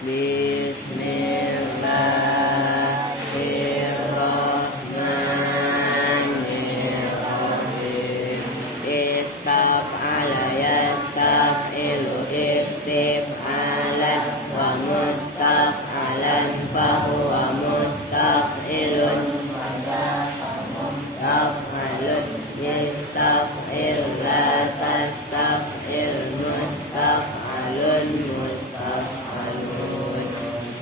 Bismillahirrahmanirrahim. Istaf'ala yastaf'ilu istif'alan wa mustaf'alan fahuwa mustaf'ilun mustaf'alun yastaf'il la tastaf'il mustaf'alun mustaf'alun.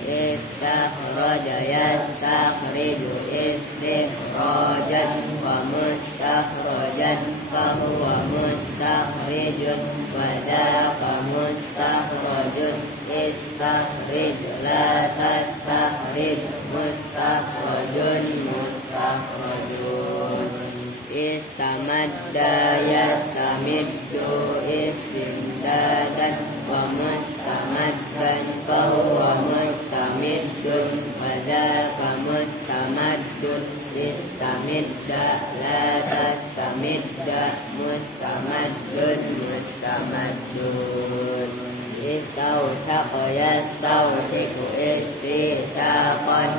Istakhraja yastakhriju istikhrajan wa mustakhrajan fahuwa mustakhrijun wa dzaka mustakhrajun. Istakhrij la tastakhrij mustakhrajun mustakhrajun. Istamadda yastamiddu istimdadan wa mustamaddan fahuwa mustamiddun wa dzaka mustamaddun. Istamidda la tastamidda mustamaddun mustamaddun. Istawsaqa yastawsiqu istisaqan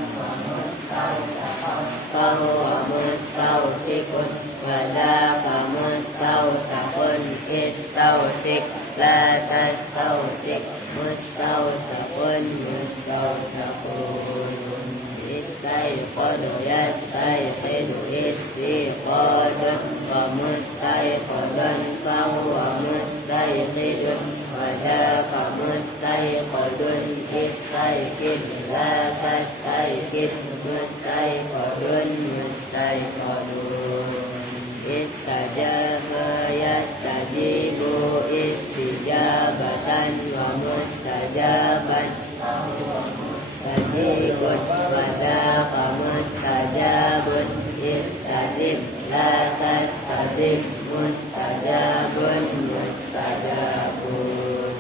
fahuwa mustawsiqun wa dzaka mustawsaqun. Istawsiq la tastawsiq mustawsaqun mustawsaqun. Istayqadu yastayqidu istiqadan wa mustayqadan fahuwa mustayqidun wa dzaka mustayqadun. Istayqid la tastayqid mustayqadun mustayqadun. Istajaba yastajibu istijabatan wa mustajaban mustajibun wa dzaka mustajabun. Istajib la tastajib mustajabun mustajabun.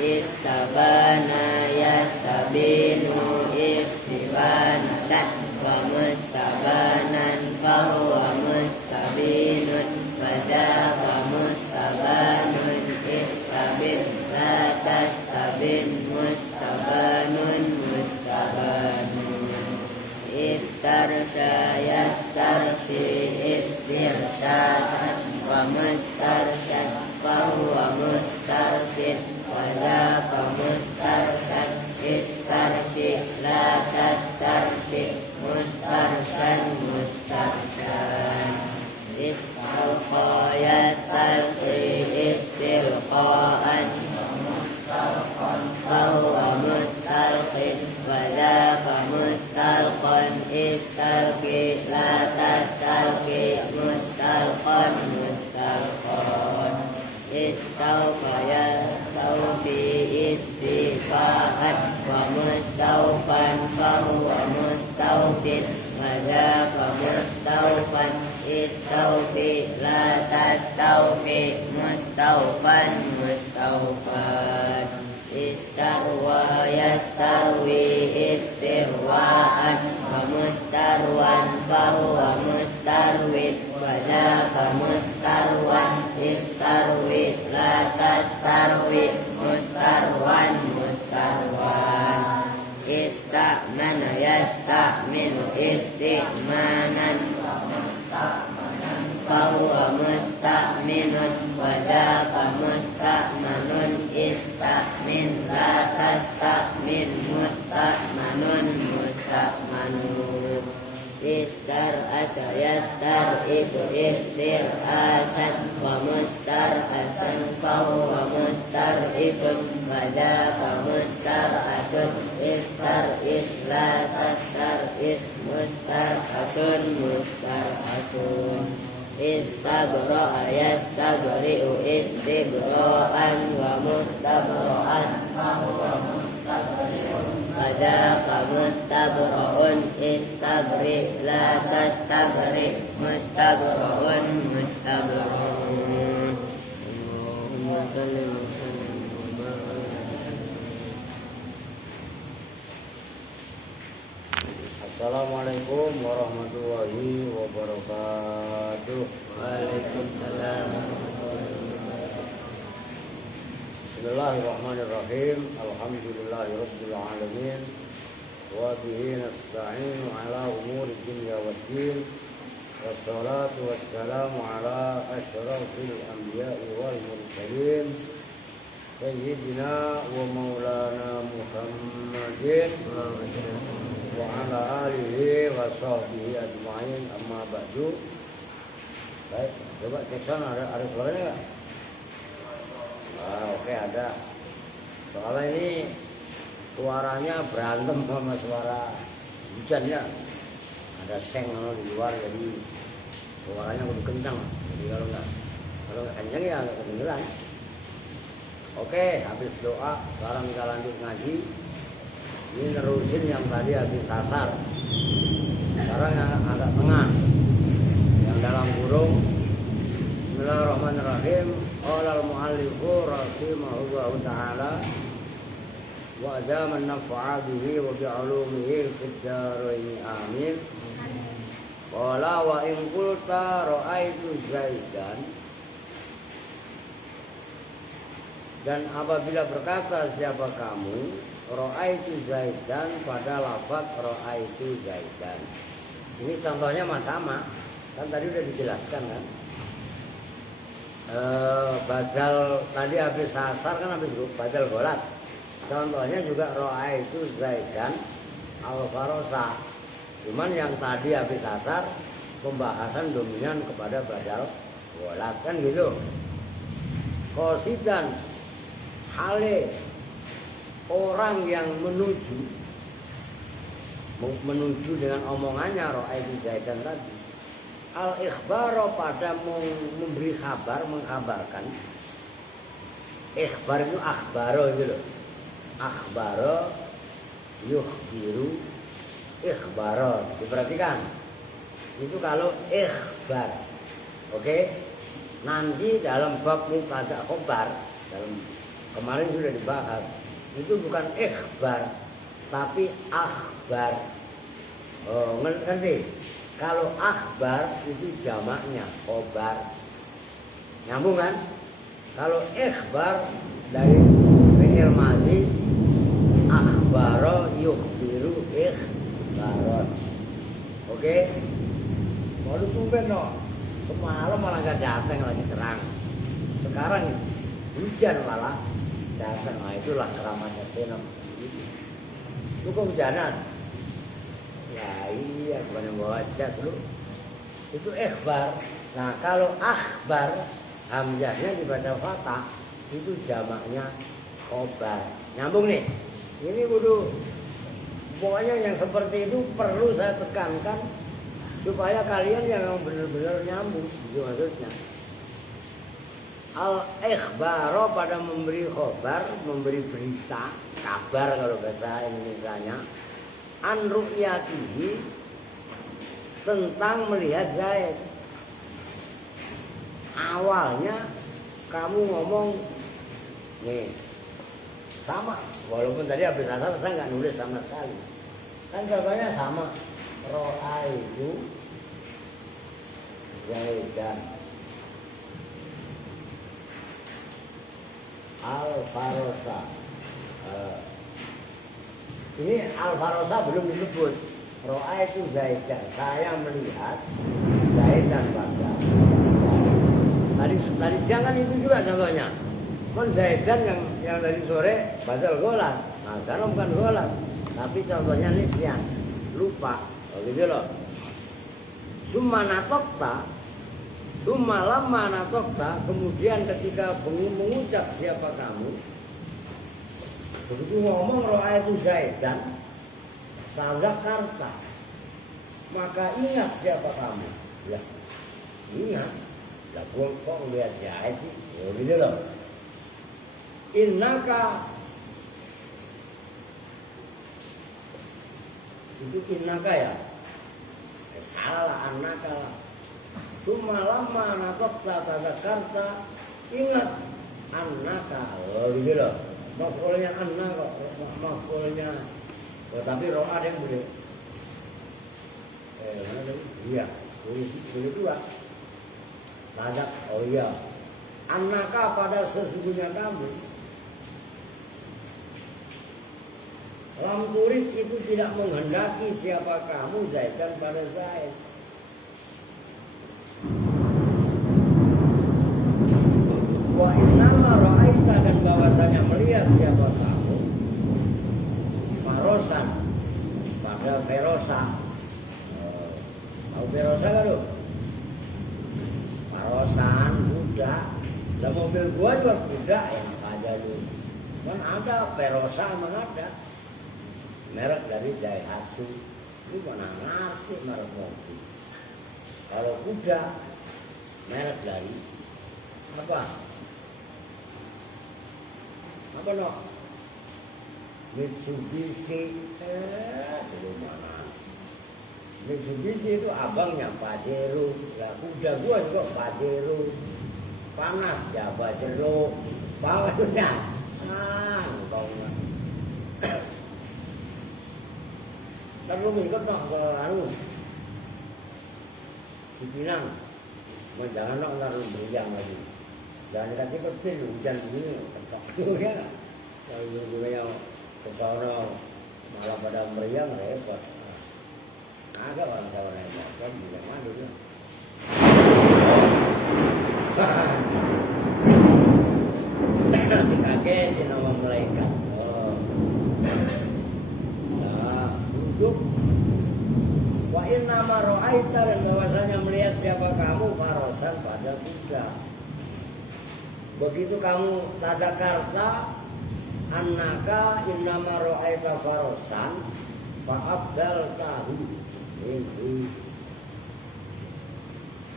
Istabana yastabinu istibanatan wa mustabanan fahuwa mustabinun wa dzaka mustabanun. Istabin la tastabin mustabanun mustabanun. Istarsha yastarshi istirshadan wa mustarshad fahuwa mustarshid wa dzaka mustarshad. Istarshi la tastarshi mustarshan mustarshan. Istalqa yastalqi istilqaan fahuwa mustalqin wa dzaka mustalqan. Istalqi la tastalqi mustalqan mustalqan. Istawfa yastawfi istifaan wa mustawfan fahuwa mustawfin wa dzaka mustawfan. Istawfi la tastawfi mustawfan mustawfan. Istahwa yastarwi istirwaan wa mustarwan fahuwa mustarwin wa dzaka mustarwan. Istarwi la tastarwi mustarwan mustarwan. Istamana yastaminu istimanan fahuwa mustaminun wa dzaka mustamanun. Istamin la tastamin mustamanun mustamanun. Istar asa yastar isu istir asan wa mustar asan fahuwa mustar isun wa dzaka mustar asun. Istar isla tastar is mustar asun mustar asun. Istabra'a yastabri'u istibra'an wa mustabra'an fahuwa mustabri'un wa dzaka mustabra'un. Istabri' la tastabri' mustabra'un mustabra'un. Allahumma salli wa sallim wa barik. Assalamualaikum warahmatullahi wabarakatuh. Waalaikumsalam warahmatullahi wabarakatuh. Bismillahirrahmanirrahim. Alhamdulillahirabbil alamin. Wa bihi nasta'inu ala umuri dunya waddin. Wassalatu wassalamu ala asyrafil anbiya'i wal mursalin. Sayyidina wa maulana Muhammadin wa ala alihi wa sahbihi ajma'in, amma ba'du. Baik, coba cek sana ada suaranya enggak? Oke, ada. Soalnya ini suaranya berantem sama suara hujannya. Ada seng di luar, jadi suaranya udah kencang. Jadi kalau nggak kencang ya nggak kedengeran. Oke, habis doa, sekarang kita lanjut ngaji. Ini nerusin yang tadi habis asar. Sekarang yang agak tengah, yang dalam kurung. Bismillahirrahmanirrahim. Qala al-mu'allifu rahimahullahu ta'ala wa adama an-naf'a bihi wa bi'ulumihi fid dharain amin. Qala wa in qulta ra'aitu Zaidan, dan apabila berkata siapa kamu ra'aitu Zaidan pada lafaz ra'aitu Zaidan. Ini contohnya sama, kan tadi udah dijelaskan kan. Badal tadi habis asar kan habis badal golat. Contohnya juga roa itu Zaidan al-farosa. Cuman yang tadi habis asar pembahasan dominan kepada badal golat kan gitu. Qasidan hale orang yang menuju dengan omongannya roa itu Zaidan tadi. Al-ikhbaro pada memberi kabar, mengkabarkan. Ikhbar itu akhbaro gitu loh. Akhbaro yukhbiru ikhbaro. Diperhatikan. Itu kalau ikhbar. Oke. Nanti dalam bab mubtada khobar, dalam kemarin sudah dibahas. Itu bukan ikhbar, tapi akhbar. Oh, ngerti? Kalau akhbar itu jamaknya khobar. Nyambung kan? Kalau ikhbar dari fi'il madhi akhbaro yukhbiru ikhbaron. Oke? Mau tumben no. Semalam malah gak datang, lagi terang. Sekarang hujan malah datang. Nah itulah keramatnya tenang. Itu kehujanan. Ya iya, bukan yang bawa cat dulu. Itu ikhbar. Nah kalau akhbar, hamzahnya dibaca fathah, itu jamaknya khobar. Nyambung nih. Ini kudu, pokoknya yang seperti itu perlu saya tekankan supaya kalian yang benar-benar nyambung. Itu maksudnya. Al-ikhbaro pada memberi khobar, memberi berita, kabar kalau bahasa Indonesianya. An ru'yatihi, tentang melihat Zaid. Awalnya kamu ngomong nih sama, walaupun tadi habis asal saya nggak nulis sama sekali. Kan jawabannya sama. Ra'aitu Zaidan al-farosa. Ini al-farosa belum disebut. Ro'a itu Zaidan. Saya melihat Zaidan pada. Tadi siang kan itu juga contohnya. Kan Zaidan yang dari sore badal golat. Nah sekarang bukan golat. Tapi contohnya ini siang. Lupa. Oh gitu loh. Summa natokta. Summa lama natokta. Kemudian ketika mengucap siapa kamu, begitu ngomong ro'a itu Zaidan tazakarta, maka ingat siapa kamu. Ya ingat. Lah kok lihat Zaid sih. Ya gitu loh. Innaka, itu innaka ya. Salah annaka. Summa lama natokta tazakarta, ingat annaka. Oh gitu loh. Maf'ulnya anna kok, maf'ulnya. Oh, tapi ro'a yang boleh. Mana tadi? Iya, boleh dua. Tazak, oh iya. Annaka pada sesungguhnya kamu Lam turid itu tidak menghendaki siapa kamu Zaidan pada Zaid. Wa innama ra'aita dan bahwasanya melihat siapa kamu farosan pada ferosa. Tahu ferosa kan lu? Farosan kuda. Lah mobil gua juga kuda yang aja lu. Kan ada ferosa emang ada. Merek dari Daihatsu. Ini mana ngerti merek mobil. Kalau kuda merek dari apa? Apa no? Mitsubishi. Dulu mana? Mitsubishi itu abangnya Pajero. Ya kuda gua juga Pajero. Panas ya Pajero. Bawahnya. Bawahnya. Kan lu ikut dong ke anu di Pinang. Mau jalan dong ntar lu beriang lagi. Jangan kasih petir hujan begini ketok dulu ya. Kalau gue yang sekolah malah pada meriang repot. Ada orang-orang yang motor bilang madu ya. Dikagetin sama malaikat. Duduk. Wa inna ma ra'aita dan bahwasanya melihat siapa kamu farosan pada kuda. Begitu kamu tadakarta annaka inna ma ra'aita farosan fa'abdaltahu itu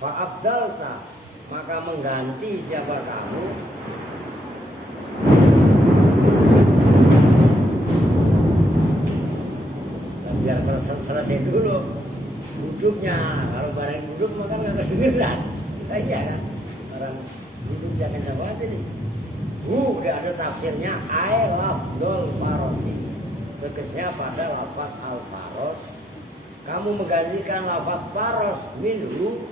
fa'abdalta maka mengganti siapa kamu biar selesai dulu duduknya. Kalau barang duduk maka nggak kedengeran. Aja kan orang duduk jangan jawab ini. Udah ada tafsirnya I love dol farosi. Tegasnya pada lafaz al faros. Kamu menggantikan lafaz faros minhu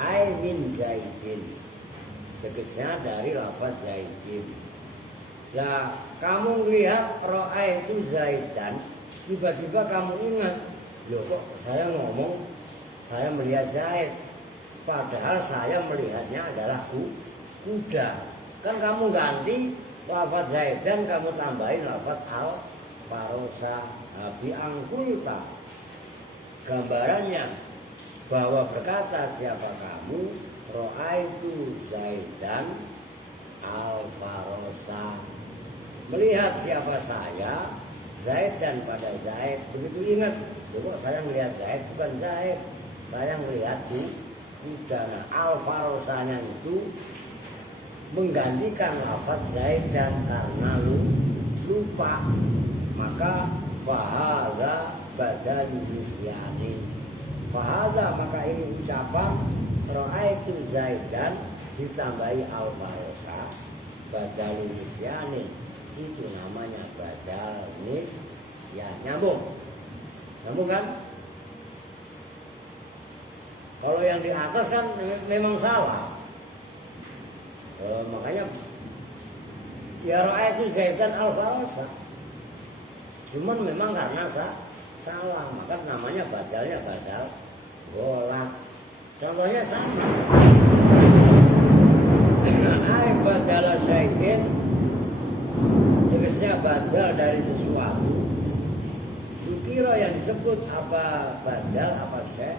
I min zaidin. Tegasnya dari lafaz zaidin. Nah kamu lihat ro'a itu zaidan. Tiba-tiba kamu ingat, loh kok saya ngomong, saya melihat Zaid. Padahal saya melihatnya adalah kuda. Kan kamu ganti lafaz Zaidan, kamu tambahin lafaz al-farosa. Nabi angkulta. Gambarannya bahwa berkata siapa kamu, ro'aitu Zaidan al-farosa. Melihat siapa saya, Zaid dan pada Zaid. Begitu ingat, loh saya melihat Zaid bukan Zaid, saya melihat kuda. Nah, al-farosanya itu menggantikan lafaz Zaid dan karena lupa, maka fahadha badal nisyanin. Fahadha maka ini ucapan ra'aitu Zaidan ditambahi al-farosa badal nisyanin. Itu namanya badal nis ya nyambung kan? Kalau yang di atas kan memang salah. Makanya ya ro'a itu Zaidan al-farosa. Cuman memang karena salah maka namanya badalnya badal golak. Contohnya sama. Ai badal Zaidin tegasnya badal dari sesuatu. Dikira yang disebut apa badal apa syekh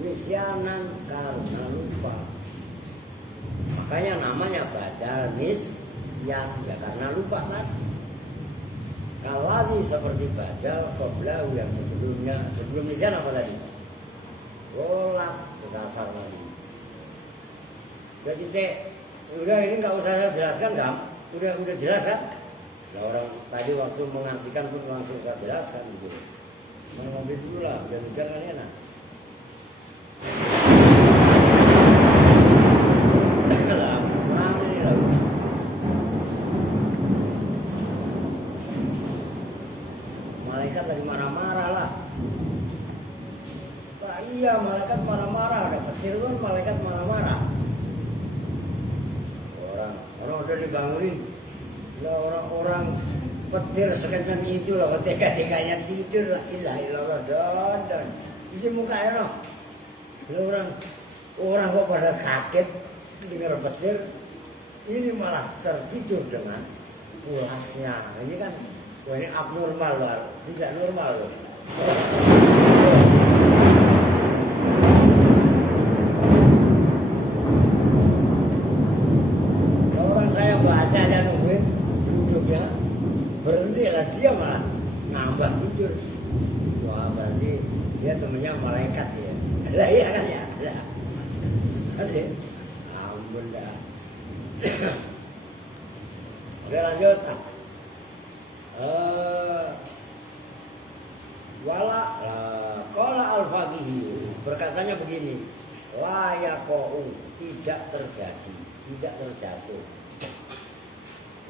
nisyanan karena lupa. Makanya namanya badal nisyan ya karena lupa kan. Kalani seperti badal qablahu yang sebelum nisyan apa tadi? Golak kesasar lagi. Jadi udah ini nggak usah saya jelaskan kan? Udah jelas kan? Nah, orang tadi waktu mengartikan pun langsung saya jelaskan gitu. Mau ngambil dulu lah, biar jangan enak. Malaikat lagi marah-marah lah. Nah, iya malaikat marah-marah. Ada petir kan malaikat marah-marah. Orang udah dibangunin. Lah orang-orang petir sekencang itu loh, ketika-tikanya tidur lah, ilah don. Ini mukanya loh. Orang kok pada kaget dengar petir, ini malah tertidur dengan pulasnya. Ini kan, wah ini abnormal loh, tidak normal loh. Orang saya baca aja nungguin duduknya, berhenti lah dia malah nambah tidur. Wah berarti dia temennya malaikat ya. Lah iya kan ya. Lah. Ada. Ampun dah. Oke lanjut. Qala al-faqih berkatanya begini, la yaqau tidak terjadi, tidak terjatuh.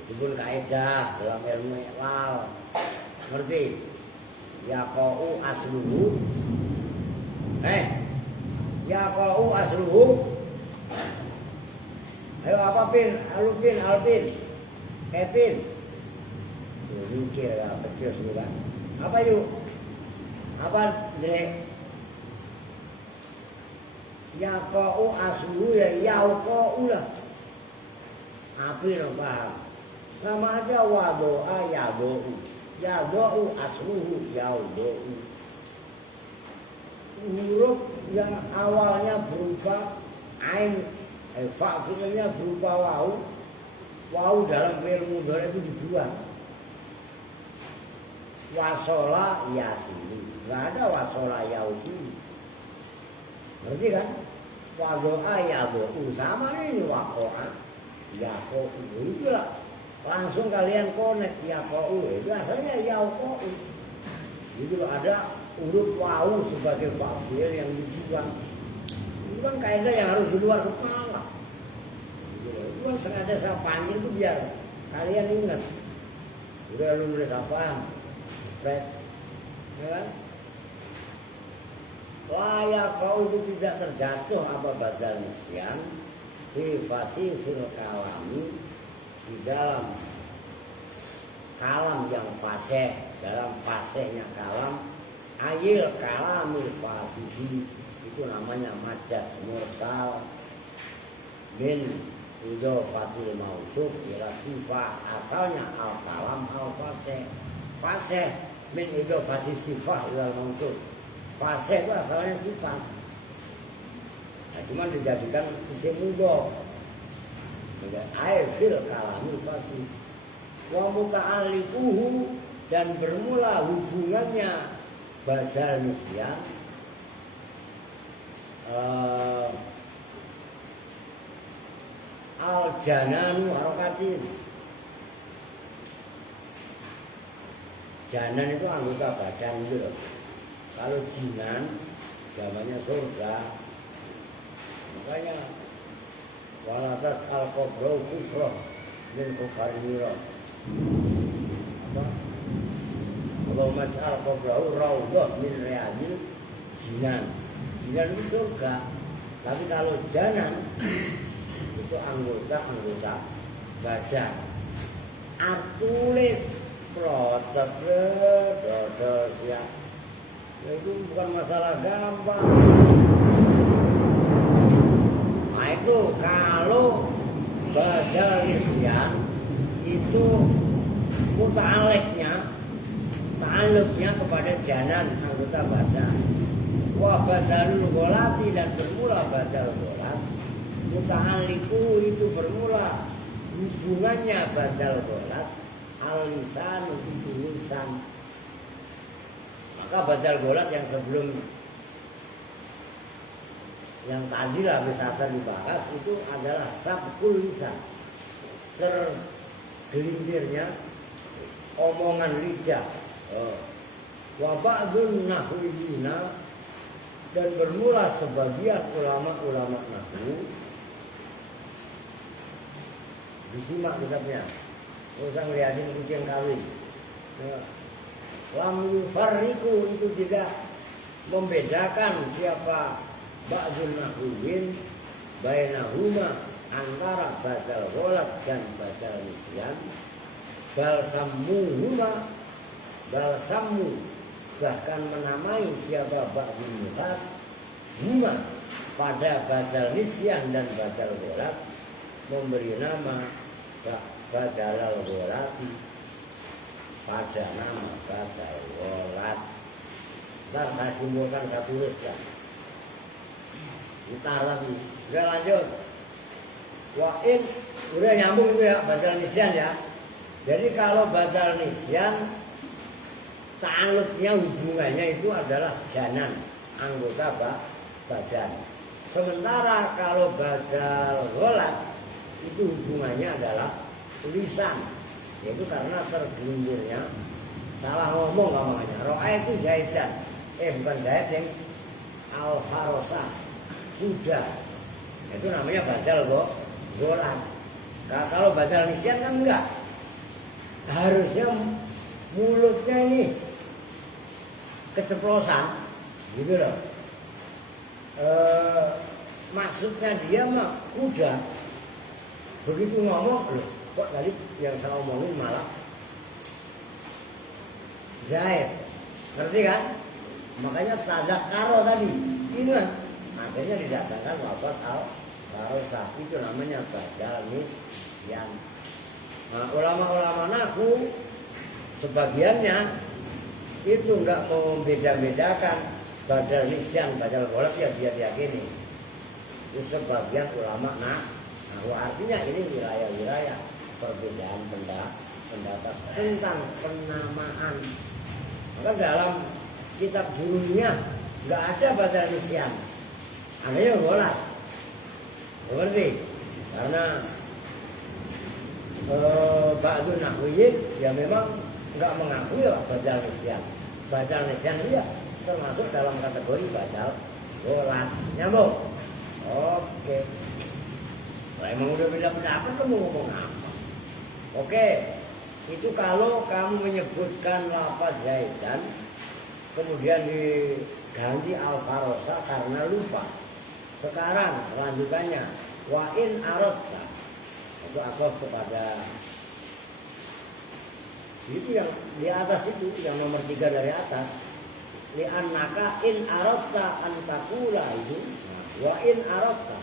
Itu pun kaidah dalam ilmu iqlal. Ngerti? Yaqau asluhu. Yaqau asluhu. Ayo apa pin? Alpin. Kevin. Mikir ya, becus juga. Apa yuk? Apa Dre? Yaqau asluhu ya yaqau lah. April paham. Sama aja wadoa yado'u asluhu yado'u. Huruf yang awalnya berupa ain, fa fi'ilnya berupa waw dalam fi'il mudhari itu dibuang. Wasola yasini, nggak ada wasola yausini. Ngerti kan? Wadoa yado'u sama ini wakoa yako'u itulah. Langsung kalian connect yako'u itu asalnya yako'u. Itu ada huruf waw sebagai fa'il yang dibuang. Itu kan kaidah yang harus di luar kepala. Itu kan sengaja saya panggil itu biar kalian ingat. Udah lu nulis apa? Fred, ya kan? Layak kau itu tidak terjatuh apa badal nisyan fi fil kalami di dalam kalam yang fasih, dalam fasihnya kalam ayil kalamil fasidi itu namanya majaz mursal min idhofatil mausuf ila sifah, asalnya al kalam al fasih min idhofati sifah ila mausuf. Fasih itu asalnya sifat. Nah, cuma dijadikan isim mudhof. Air fil kalamil fasih. Wa muta'alliquhu dan bermula hubungannya badal nisyan al jananu harokatin. Janan itu anggota badan itu loh. Kalau jinan zamannya surga. Makanya walatat al-qabro kufroh min kufariniro. Apa? Kalau mas'al qabra'u raudhah min riyadil jinan. Jinan itu surga. Tapi kalau janan itu anggota badan. Artulis protek dodol ya. Itu bukan masalah gampang. Nah itu kalau badal nisyan itu muta'alliqnya ta'alluqnya kepada janan anggota badan. Wa badalul gholati dan bermula badal gholat. Muta'alliqu itu bermula hubungannya badal gholat al-lisan itu lisan. Maka badal gholat yang sebelum yang tadi lah bisa dibahas itu adalah sabkul lisan, tergelintirnya omongan lidah. Wa ba'dun nahwiyina dan bermula sebagian ulama-ulama nahwu. Disimak kitabnya. Usah ngeliatin kucing kawin. Lam yufarriqu itu tidak membedakan siapa ba'dun nahwiyyin bainahuma antara badal gholat dan badal nisyan balsamu bahkan menamai siapa ba'dul mutat huma pada badal nisyan dan badal gholat, memberi nama badal gholati pada nama badal gholat. Ntar saya simpulkan, saya tuliskan. Kita lagi, udah lanjut. Wa'in, udah nyambung itu ya, badal nisyan ya. Jadi kalau badal nisyan, ta'aluknya hubungannya itu adalah janan, anggota badan. Sementara kalau badal gholat, itu hubungannya adalah tulisan. Yaitu karena tergelincirnya salah ngomong namanya. Ro'a itu jahitan. Bukan jahit yang al-farosa. Kuda. Itu namanya badal gholat. Nah, kalau badal nisyan kan enggak. Harusnya mulutnya ini keceplosan gitu loh. Maksudnya dia mah kuda. Begitu ngomong, loh kok tadi yang saya omongin malah jahit. Ngerti kan? Makanya tadzakaro tadi ingat. Akhirnya didatangkan wafat al-farosah. Itu namanya badal nisyan. Nah, ulama-ulama nahu sebagiannya itu enggak mau beda-bedakan badal nisyan, badal gholat ya dia diyakini. Itu sebagian ulama nahu, artinya ini wilayah-wilayah perbedaan pendapat tentang penamaan. Maka dalam kitab jurumnya enggak ada badal nisyan, adanya gholat. Berarti karena ba'dun nahwiyin ya memang enggak mengakui badal nisyan. Badal nisyan itu ya termasuk dalam kategori badal gholat. Nyambung? Oke. Kalau emang udah beda pendapat kamu ngomong apa? Oke. Itu kalau kamu menyebutkan lafaz zaidan kemudian diganti al-farosa karena lupa. Sekarang lanjutannya wa in aradta, itu akof kepada itu yang di atas itu, yang nomor 3 dari atas. Li'annaka in aradta an taqula itu, wa in aradta,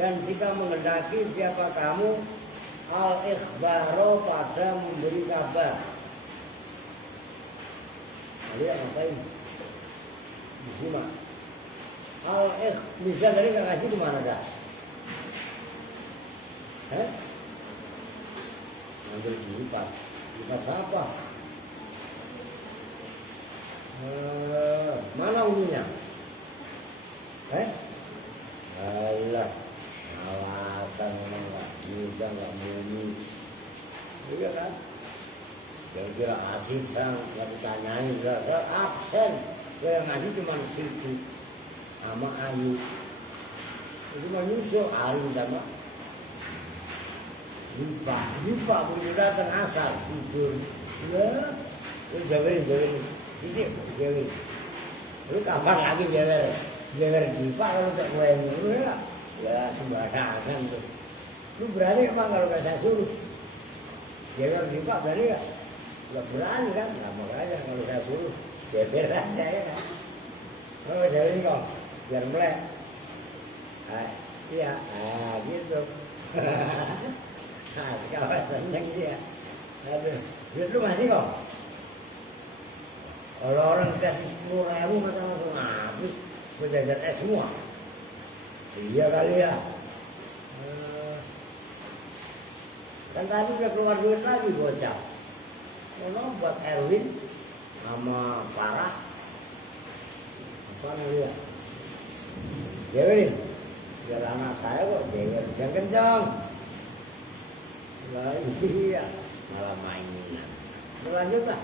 dan jika menghendaki siapa kamu al-ikhbaro pada memberi kabar. Lihat ngapain? Bismillah. Bisa dari nggak kasih kemana dah? Ambil lipat apa? Mana ungunya? Alah, alasan memang nggak juga nggak muni, iya kan? Kira-kira asik kan, nggak ditanyain, nggak absen. Yang ngasih cuma Siti sama Ayu. Itu mah nyusul Arin sama Lupa punya datang asal tidur. Ya, lu jawabin. Ini jawabin. Lu kapan lagi jawab Dipa kalau tak main dulu ya? Ya sembarangan tuh. Lu berani emang kalau nggak saya suruh? Jawab Dipa berani nggak? Nggak berani kan? Nah makanya kalau saya suruh jawab aja ya kan? Oh jawabin kok, biar melek. Iya, gitu. Kawan seneng dia. Aduh, duit lu masih kok? Kalau orang kasih 10.000 masa langsung habis, gue jajan es semua. Iya kali ya. Kan tadi udah keluar duit lagi bocah. Mau buat Erwin sama Farah. Apa namanya? Jawabin. Biar anak saya kok jawab yang kencang. Lah iya, malah mainan. Selanjutnya,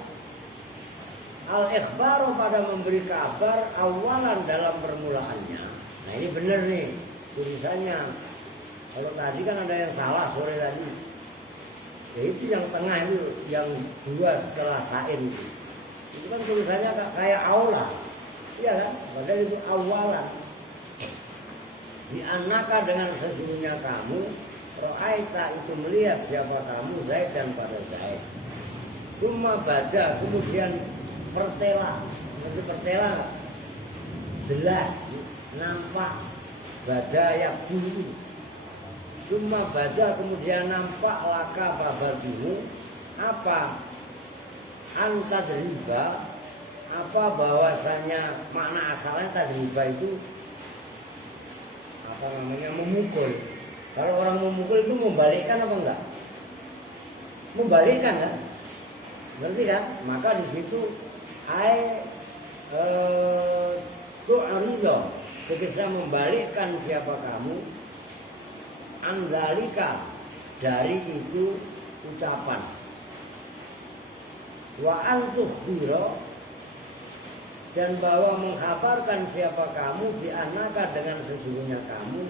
al-ikhbaru pada memberi kabar awalan dalam permulaannya. Nah ini benar nih tulisannya. Kalau tadi kan ada yang salah sore tadi. Ya itu yang tengah itu, yang 2 setelah sain itu. Itu kan tulisannya kayak aula. Iya kan? Padahal itu awalan. Di anaka dengan sesungguhnya kamu Ro'aita itu melihat siapa kamu Zaid dan pada Zaid. Summa baca, kemudian pertela. Nanti pertela jelas, nampak baca yang dulu. Summa baca, kemudian nampak laka babagimu apa anta riba, apa bahwasanya makna asalnya tadriba itu apa namanya, memukul. Kalau orang memukul itu membalikkan apa enggak? Membalikkan kan? Ngerti kan? Maka di situ tu'arido, ketika membalikkan siapa kamu, andalika, dari itu ucapan. Wa antuh biro, dan bahwa mengkhabarkan siapa kamu di anaka, dengan sesungguhnya kamu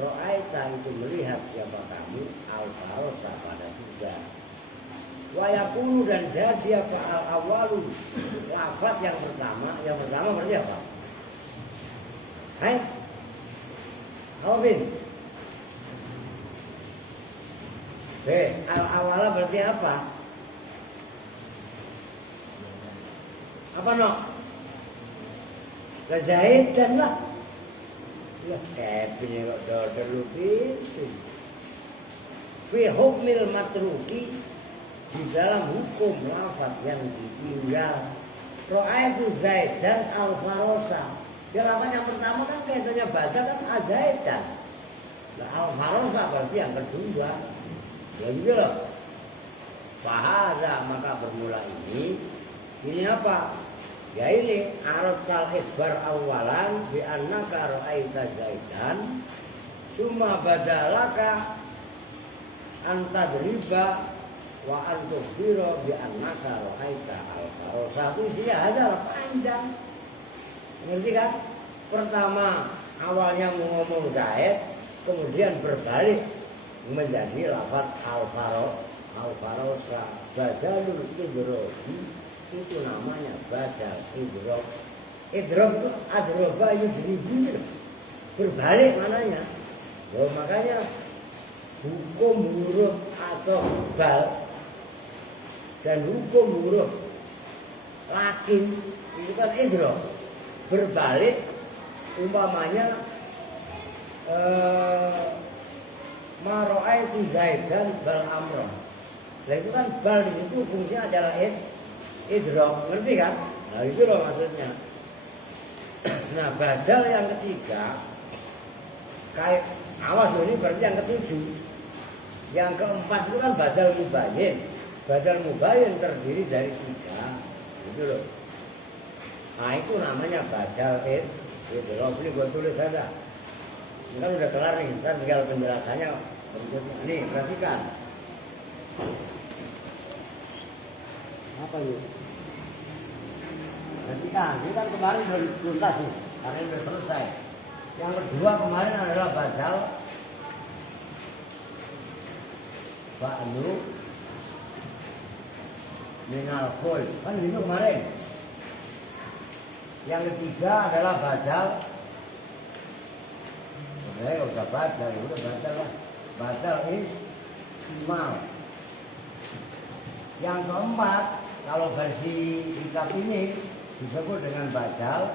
ro'aita, itu melihat siapa kamu al-farosa, pada tiga. Wa yakunu, dan jadi apa al-awalu, lafaz yang pertama berarti apa? Hai Alvin, al-awala berarti apa? Apa no? Kezaidan lah. Lah kepine kok dodol lupi. Fi hukmil matruki, di dalam hukum lafaz yang ditinggal. Ra'aitu Zaidan al-Farosa. Ya lafaz yang pertama kan kaitannya baca kan Zaidan. Nah, al-Farosa berarti yang kedua. Ya gitu loh. Fahaza, maka bermula ini apa? Ya ini aratal isbar awalan bi annaka ra'aita Zaidan, summa badalaka antadriba wa antukhbira bi annaka ra'aita al-farosa. Itu isinya adalah panjang. Ngerti kan? Pertama awalnya ngomong Zaid, kemudian berbalik menjadi lafaz al-farosa. Badalul idroji, itu namanya badal idrob. Idrob itu adroba yudribu, berbalik mananya. Oh, makanya hukum huruf atau bal dan hukum huruf lakin itu kan idrob, berbalik. Umpamanya maro'aitu Zaidan bal amron. Nah itu kan bal di situ fungsinya adalah idrob, ngerti kan? Nah itu loh maksudnya. Nah badal yang ketiga, kayak awas loh, ini berarti yang ketujuh. Yang keempat itu kan badal mubayyin. Badal mubayyin terdiri dari 3, itu loh. Nah itu namanya badal idrob. Ini gue tulis saja. Ini kan udah kelar nih, ntar tinggal penjelasannya berikutnya. Nih perhatikan. Apa itu? Perhatikan, ini kan kemarin sudah tuntas nih, karena ini sudah selesai. Yang kedua kemarin adalah badal ba'nu minal kul, kan itu kemarin. Yang ketiga adalah badal, udah badal, udah badal lah, badal ismal. Yang keempat, kalau versi kitab ini disebut dengan badal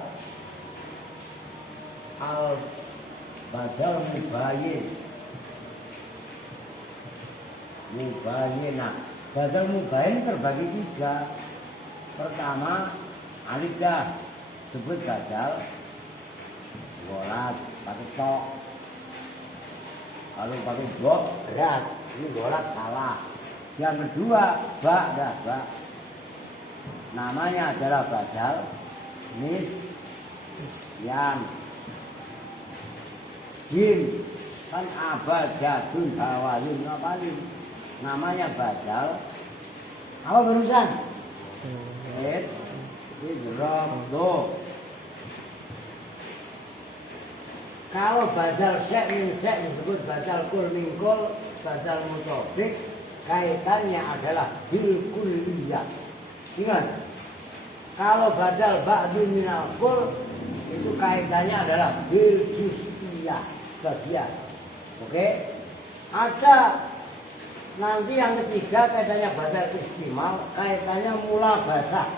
al-badal mubayyin. Mubayyinah. Badal mubayyin terbagi 3. Pertama, alif dah, sebut badal golat, pakai tok. Kalau pakai blok berat, ini golat salah. Yang kedua, ba, namanya adalah badal nisyan. Jim kan abajadun hawayun ngapalin, namanya badal apa barusan? Idrob. Kalau badal syek min syek disebut badal kul min kul, badal mutobik, kaitannya adalah bil kulliyah. Ingat, kalau badal ba'du minal kul itu kaitannya adalah bil juz'iyah, bagian. Oke? Ada Nanti yang ketiga kaitannya badal istimal, kaitannya mula basah.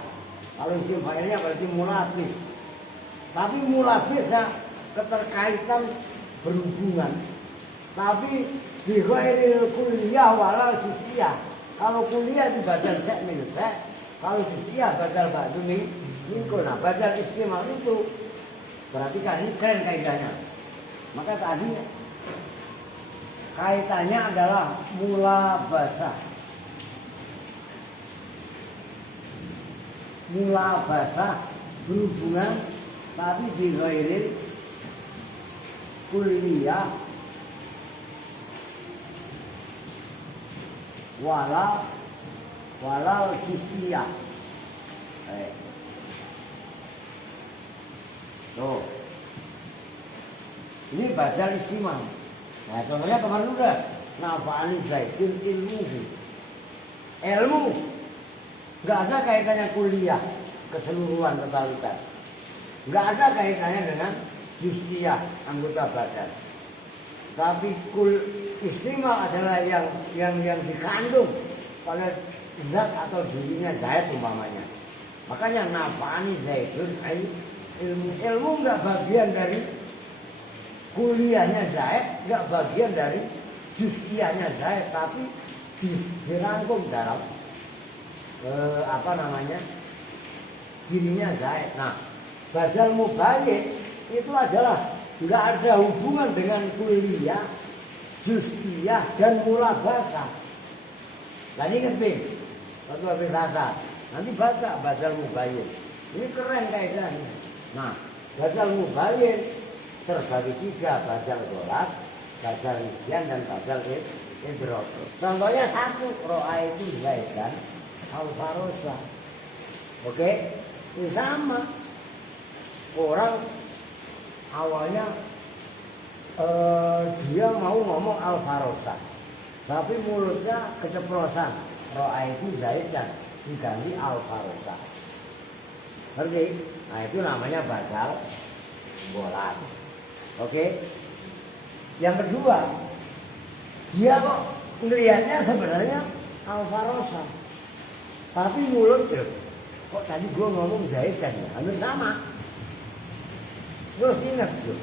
Kalau isim fa'ilnya berarti mulabis. Tapi mulabisnya keterkaitan berhubungan. Tapi di ghairil kulliyah walau juz'iyah. Kalau kuliah itu badal sek min sek, kalau juz'iyah badal ba'du min minggu. Nah, badal istimal itu berarti kan ini keren kaidahnya. Maka tadi kaitannya adalah mula basah. Mula basah berhubungan tapi di ghairil kulliyah walau juz'iyah. Tuh. Ini badal istimal. Nah, contohnya kemarin udah nafa'ani zaidun ilmu. Nggak ada kaitannya kuliah keseluruhan totalitas. Nggak ada kaitannya dengan juz'iyah anggota badan. Tapi istimal adalah yang dikandung pada zat atau dirinya Zaid umpamanya. Makanya nafa'ani zaidun ilmu nggak bagian dari kuliahnya Zaid, nggak bagian dari juz'iyahnya Zaid, tapi dirangkum dalam dirinya Zaid. Nah, badal mubayyin itu adalah nggak ada hubungan dengan kuliah, juz'iyah dan mulabasah. Tadi ngerti? Waktu habis asar. Nanti baca badal mubayyin. Ini keren kaidahnya. Nah, badal mubayyin terbagi 3, badal ghalab, badal nisyan dan badal idrok. Contohnya satu, ro'a itu zaidan al-farosa. Oke? Ini sama. Orang awalnya dia mau ngomong al-farosa, tapi mulutnya keceplosan. Ro'a itu zaidan diganti al-farosa. Ngerti? Nah, itu namanya badal ghalab. Oke. Yang kedua, dia kok melihatnya sebenarnya al-farosa, tapi mulutnya kok tadi gue ngomong zaidan ya, hampir sama. Terus ingat tuh,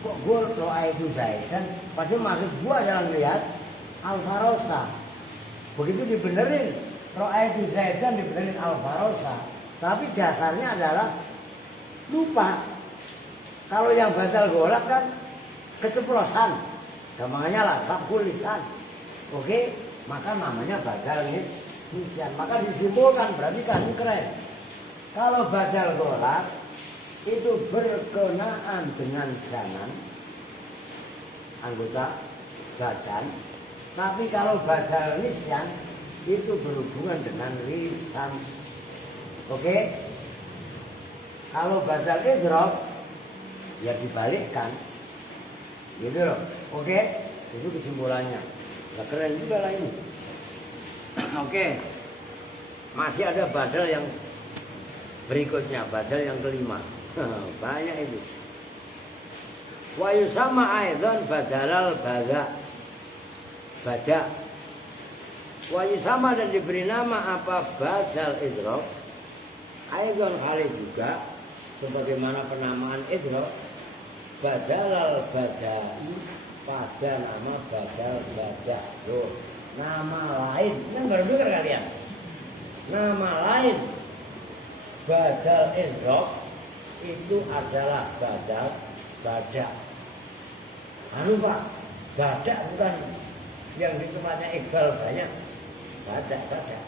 kok gue ro'a itu zaidan, padahal maksud gue adalah melihat al-farosa. Begitu dibenerin, ro'a itu zaidan dibenerin al-farosa, tapi dasarnya adalah lupa. Kalau yang badal ghalab kan keceplosan, gampangnya lah sabkul lisan. Oke, maka namanya badal nisyan. Maka disimpulkan berarti kan keren. Kalau badal ghalab itu berkenaan dengan janan anggota badan, tapi kalau badal nisyan itu berhubungan dengan lisan. Oke? Kalau badal idrok ya dibalikkan, gitu loh. Oke? Itu kesimpulannya. Nah, keren juga lah ini. Oke. Masih ada badal yang berikutnya, badal yang kelima. Banyak itu. Wa yusamma aidan badalal bada. Wa yusamma dan diberi nama apa badal idrok. Aidan kali juga sebagaimana penamaan idrok badalal badai pada nama badal bada. Loh, nama lain kan baru dengar kalian. Nama lain badal idrok itu adalah badal bada. Anu Pak, bada bukan yang di tempatnya Iqbal banyak. Bada.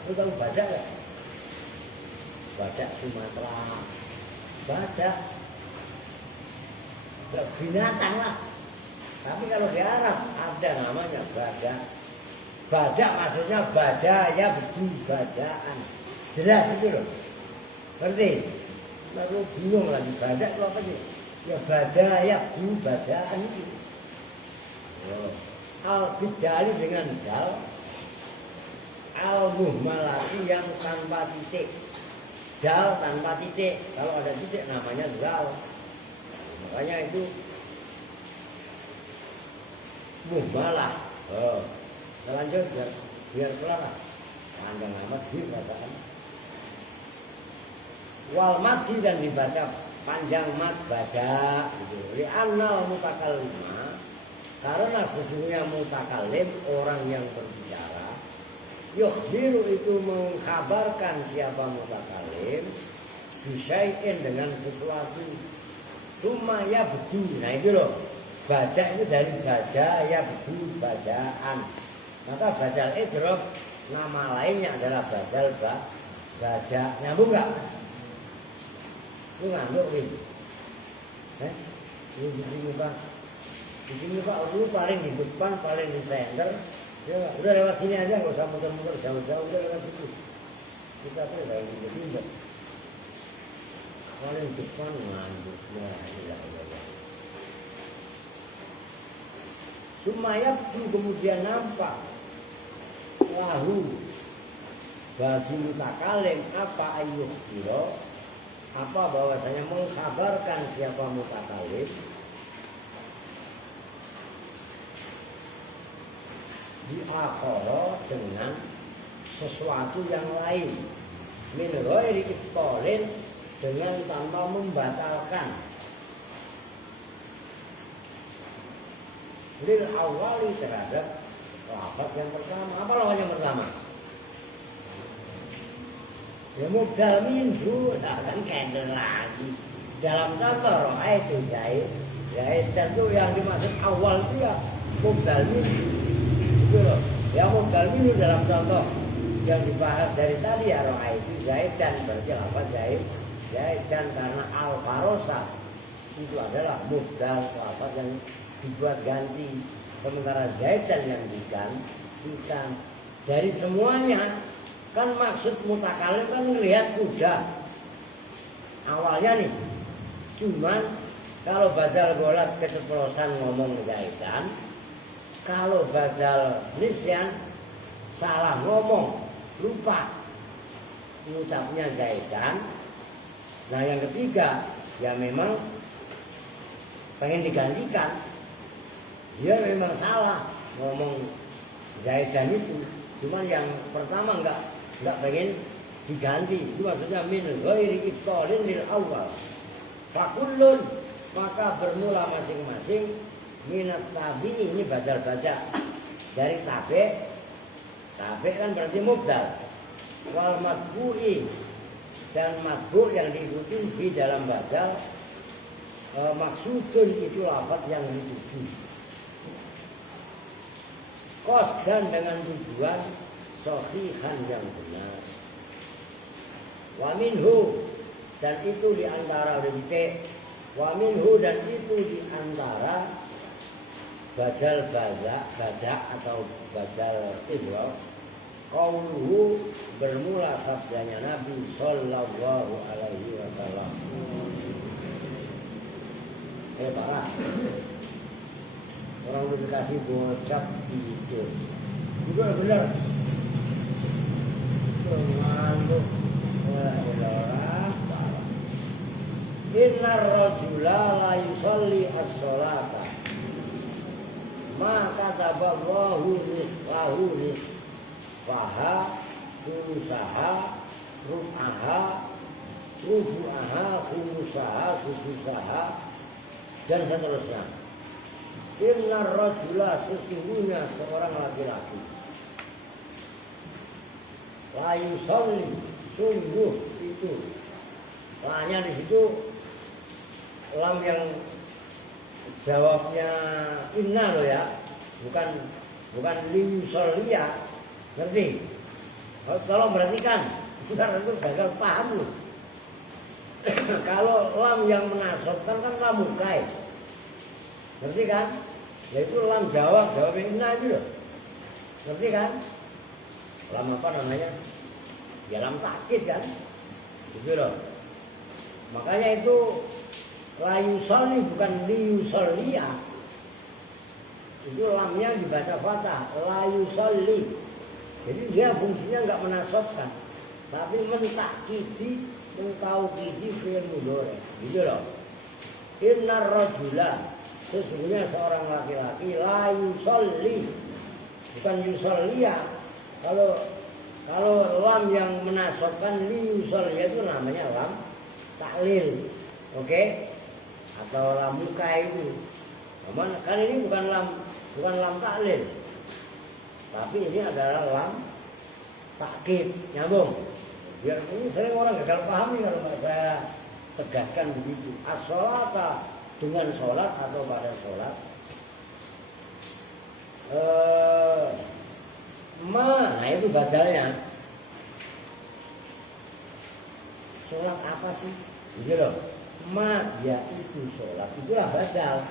Lu tahu bada nggak? Bada Sumatera. Bada binatang lah. Tapi kalau di Arab ada namanya bada. Bada maksudnya bada ya betul badaan. Jelas itu loh. Ngerti? Lalu bingung lagi bada itu apa sih? Ya bada ya betul badaan itu. Al-bidali dengan dal, al-muhmalati yang tanpa titik. Dal tanpa titik, kalau ada titik namanya dal. Makanya itu muhmalah. Kita lanjut ya. biar pelan panjang amat sih perasaan. Wal mati dan dibaca panjang mat baca gitu. Li annal mutakalima karena sesungguhnya mutakalim orang yang berbicara yukhbiru itu mengkabarkan siapa mutakalim bisyai'in dengan sesuatu summa yabdu. Nah itu loh, baca itu dari baca yabdu bacaan. Maka bajal idrok nama lainnya adalah bajal baca. Nyambung nggak? Lu ngantuk ini? Lu di sini pak, lu paling di depan, paling di center. Ya, udah lewat sini aja, nggak usah muter-muter jauh-jauh, udah lewat situ. Kita tuh kayak gitu. Paling depan ngantuk. Sumaya kemudian nampak lahu bagi mutakalim apa ayuh kiro apa bahwasanya mengkabarkan siapa mutakalim di akhara dengan sesuatu yang lain min ghairi ibtalin dengan tanpa membatalkan lil awali terhadap lafaz yang pertama. Apa lafaz yang pertama? Ya mubdal minhu, kan kender lagi. Dalam contoh ro'a itu jahit itu yang dimaksud awal itu ya mubdal minhu. Itu loh. Ya mubdal minhu dalam contoh yang dibahas dari tadi ya ro'a itu jahit dan berarti lafaz jahit dan karena al-farosa itu adalah mubdal lafaz yang dibuat ganti, sementara zaidan yang digantikan. Dari semuanya kan maksud mutakalim kan melihat kuda awalnya nih, cuman kalau badal golat keceplosan ngomong zaidan, kalau badal nisyan salah ngomong lupa mengucapnya zaidan. Nah yang ketiga ya memang pengen digantikan. Dia memang salah ngomong zaidan itu, cuman yang pertama enggak pengen diganti. Itu maksudnya min ghairi ibtalin lil awal. Fakullun maka bermula masing-masing minat tabi ini badal baca dari tabe kan berarti mubdal. Wal matbu'i dan matbu yang diikuti di dalam badal maksudun itu lafaz yang dituju. Qasdan dengan tujuan sahihan yang benar. Wa minhu dan itu diantara titik. Wa minhu dan itu diantara badal baca atau badal idgham. Qauluhu bermula sabdanya Nabi sallallahu alaihi wasallam. Parah. Orang udah dikasih bocap gitu. Juga benar. Ngantuk. Innar rajula la yusalli as-sholata. Ma kataballahu rizqahu rizqaha kumusaha ru'aha rubu'aha kumusaha sudusaha dan seterusnya. Innar rajula sesungguhnya seorang laki-laki la yusalli sungguh itu lanya di situ lam yang jawabnya inna loh ya, bukan liusollia, ngerti? Tolong perhatikan, kita itu gagal paham loh. Kalau lam yang menasobkan kan lam mukai, ngerti kan? Yaitu lam jawabnya inna itu loh, ngerti kan? Lam apa namanya? Ya lam takkid kan? Gitu loh. Makanya itu layusolli bukan liusollia. Itu lamnya dibaca fathah, layusolli. Jadi dia fungsinya nggak menasobkan, tapi mentakidi, mentaukidi fi'il mudhari. Gitu loh. Innar rajula sesungguhnya seorang laki-laki layusolli bukan yusollia. Kalau kalau lam yang menasobkan liusol itu namanya lam taklil, oke? Atau lam muka itu. Namun kan ini bukan lam taklil, tapi ini adalah lam takkid, nyambung. Biar ini sering orang gagal pahami kalau nggak saya tegaskan begitu. As-sholata dengan sholat atau pada sholat. Nah itu badalnya. Sholat apa sih? Gitu loh. Ya itu sholat, itulah badal.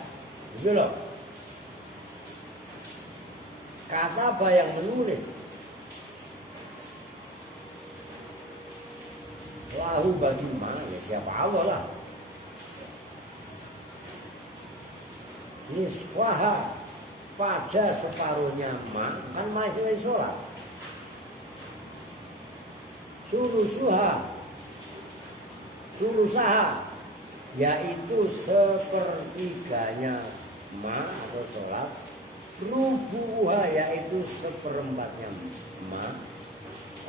Gitu loh. Kata apa yang menulis? Lahu bagi mana? Ya siapa Allah lah. Niswaha pada separuhnya ma, kan masih sholat. Sulusaha yaitu sepertiganya ma atau sholat. Rubuha yaitu seperempatnya ma.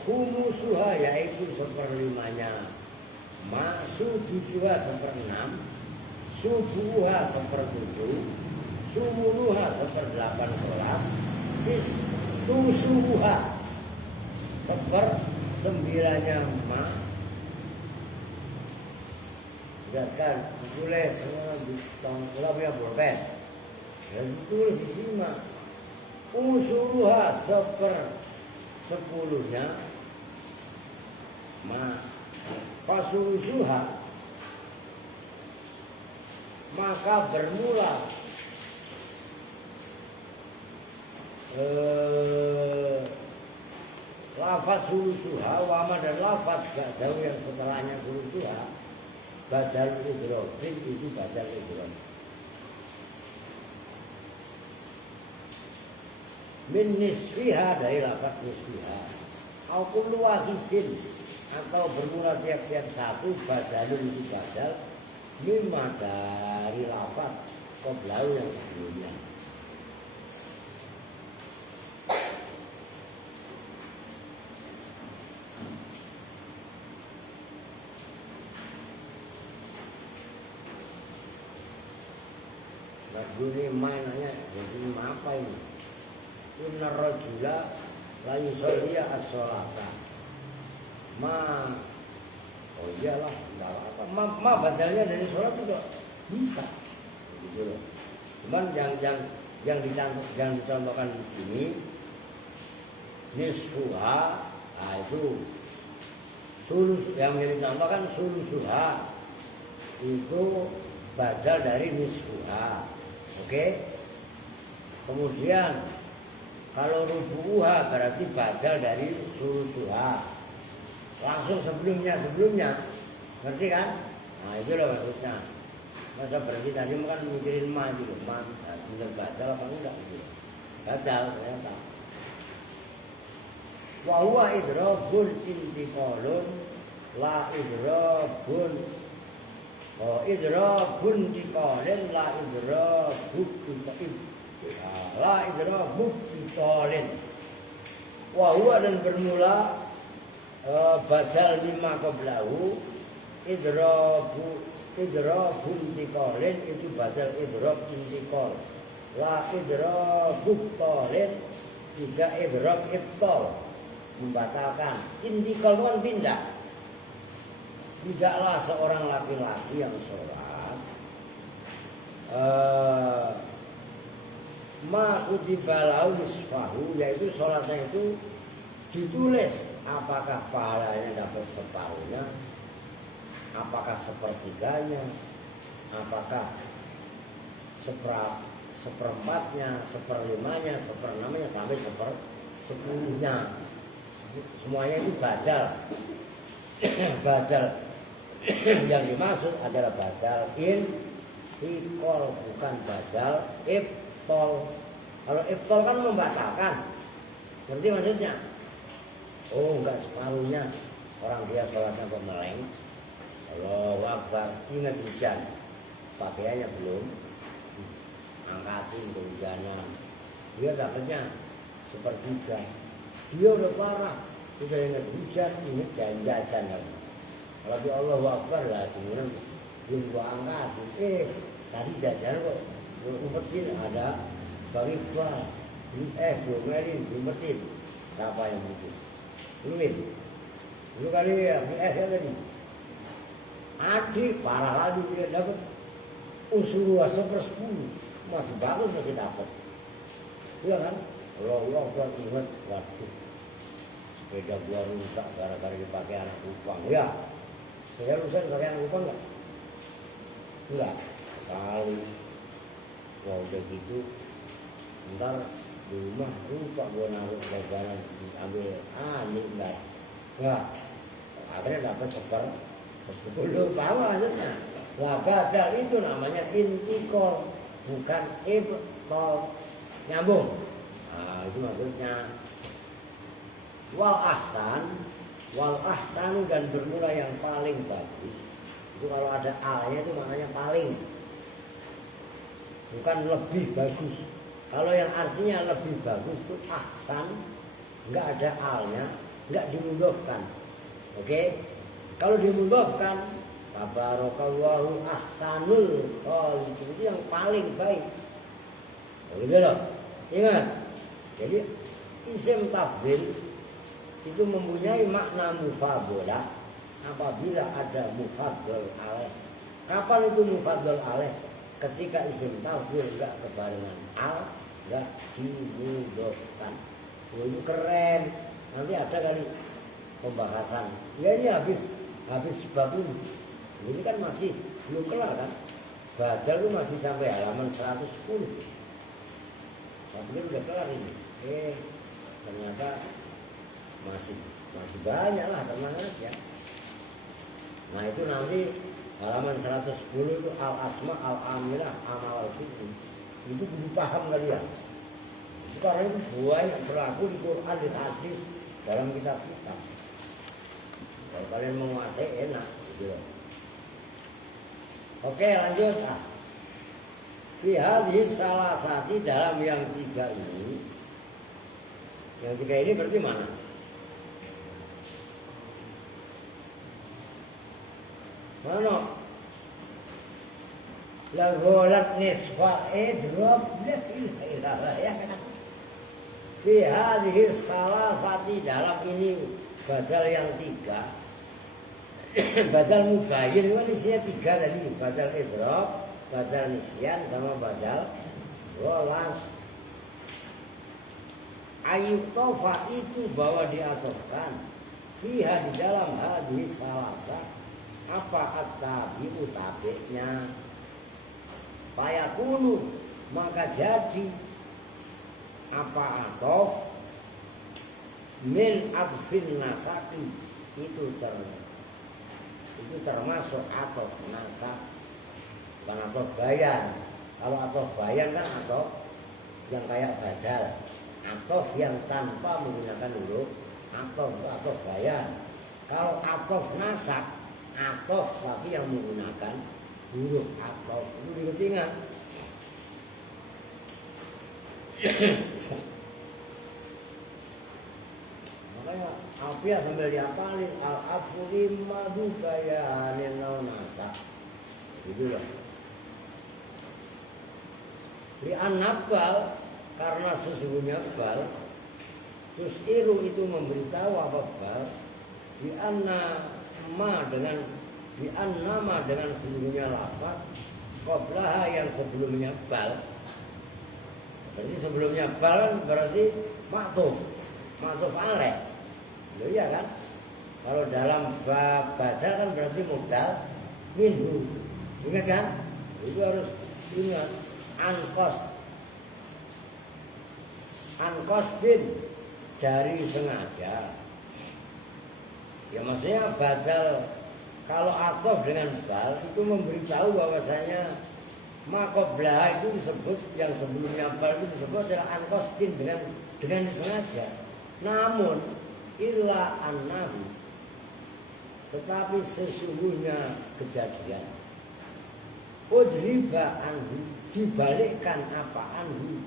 Khumusuha yaitu seperlimanya ma. Sudusuha seperenam. Subuha sepertujuh. Sumuluha seperdelapan sholat. Tusuha sepersembilannya ma. Jelaskan, ditulis, kalau punya pulpen, dan ditulis di sini ma. Usuruha sepuluhnya ma. Pasusuha maka bermula lafaz sulusuha wama dan lafaz gak jauh yang setelahnya sulusuha badal idrobin itu badal idrob min nisfiha dari lafaz nisfiha au kullu wahidin atau bermula tiap-tiap satu badalun itu badal mimma dari lafaz qoblau yang sebelumnya. Ini mainannya jadi apa ini? Inna rajula la yusolliya as-sholata. Oh iyalah, apa? Badalnya dari sholat juga bisa. Gitu loh. Cuman yang dicontohkan di sini nisfuha, itu sulus yang dicontohkan sulusuha itu badal dari nisfuha. Oke. Kemudian kalau rubuha berarti badal dari sulusuha. Langsung sebelumnya, ngerti kan? Nah itu loh maksudnya. Masa berarti tadi kan mikirin ma gitu, bener badal apa enggak gitu. Badal ternyata. Wa huwa idrabun intiqalun la idrabun. Oh idrabun intiqalin la idrabun la idrabun intiqalin. Wa huwa dan bermula badal lima qablahu idrabun intiqalin itu badal idrab intiqal. La idrabun intiqalin tidak idrab ibtal membatalkan. Intiqal kan pindah. Tidaklah seorang laki-laki yang sholat ma kutiba lahu nisfahu, yaitu sholatnya itu ditulis apakah pahalanya dapat separuhnya, apakah sepertiganya, apakah seperempatnya, seperlimanya, seperenamnya sampai sepuluhnya. Semuanya itu badal. Badal yang dimaksud adalah badal intiqal, bukan badal ibtal. Kalau ibtal kan membatalkan, ngerti maksudnya? Oh enggak separuhnya, orang dia sholatnya pemeleng, Allahu Akbar, ingat hujan, pakaiannya belum, angkatin ke hujannya, dia dapatnya sepertiga. dia udah parah, sudah ingat hujan, ingat jajan. Kalau di Allahu Akbar lah, kemudian belum gua angkat, tadi jajan kok, umpetin ada bang Iqbal, diomelin, diumpetin, siapa yang begitu? Lu kali ya, beli es ya tadi. Adik parah lagi tidak dapat usul 1/10, masih bagus masih dapat. Iya kan? Allah buat ingat, waduh, sepeda gua rusak gara-gara dipakai anak kupang. Ya, saya rusak dipakai anak kupang nggak? Enggak. Kali, wah udah gitu, ntar di rumah lupa gua naruh lebaran ambil enggak. Enggak. Akhirnya dapat 10 bawah aja. Lah badal itu namanya intikor, bukan ibtol, nyambung. Nah, itu maksudnya wal ahsan dan bermula yang paling bagus. Itu kalau ada alnya itu maknanya paling, bukan lebih bagus. Kalau yang artinya lebih bagus itu ahsan, enggak ada alnya, enggak dimudofkan. Oke? Kalau dimudofkan, tabarakallahu ahsanul khaliqin, itu yang paling baik. Begitu loh. Ingat. Jadi isim tafdhil itu mempunyai makna mufadhalah apabila ada mufaddal alaih. Kapan itu mufaddal alaih? Ketika isim tafdhil enggak kebarengan al, enggak dimudofkan. Oh, itu keren. Nanti ada kali pembahasan. Ya ini habis bab ini. Ini kan masih belum kelar kan? Badal itu masih sampai halaman 110. Tapi ini udah kelar ini. Ternyata masih banyak lah, tenang aja. Nah itu nanti halaman 110 itu al-asma, al-amilah, amal al-fi'li. Itu perlu paham kalian. Itu karena itu banyak berlaku di Quran, di hadis, dalam kitab-kitab. Kalau kalian menguasai enak gitu. Oke lanjut. Fi hadhihi salasati, dalam yang tiga ini. Yang tiga ini berarti mana? Mana? La gholat nisfa idrob la ilaha ya kan? Fi hadhihi salasati, dalam ini badal yang tiga. Badal mubayyin kan isinya tiga tadi, badal idrob, badal nisyan, sama badal gholat. Ayutofa itu bahwa diatofkan fiha, di dalam hadis salasa, apa at-tabi'u, tabi'nya, fayakunu, maka jadi apa atof min atfin nasaki, itu termasuk atof nasak, bukan atof bayan. Kalau atof bayan kan atof yang kayak badal, atof yang tanpa menggunakan huruf atof bayan. Kalau atof nasak, atof tapi yang menggunakan huruf atof, itu diingat. Makanya Alfiah sambil diapalin al-afu limma bayanin nasak, gitu lah. Li'anna bal, karena sesungguhnya bal, terus iru itu memberitahu apa bal, li'anna ma dengan sesungguhnya lafaz, qablaha yang sebelumnya bal. Berarti sebelumnya bal kan berarti maktuf alaih. Loh iya kan? Kalau dalam bab badal kan berarti mubdal minhu. Ingat kan? Itu harus ingat. Ankostin, dari sengaja. Ya maksudnya badal, kalau atof dengan bal itu memberitahu bahwasanya makoblah itu disebut, yang sebelumnya bal itu disebut adalah ankostin, dengan sengaja. Namun illa annahu, tetapi sesungguhnya kejadian udriba anhu, dibalikkan apa anhu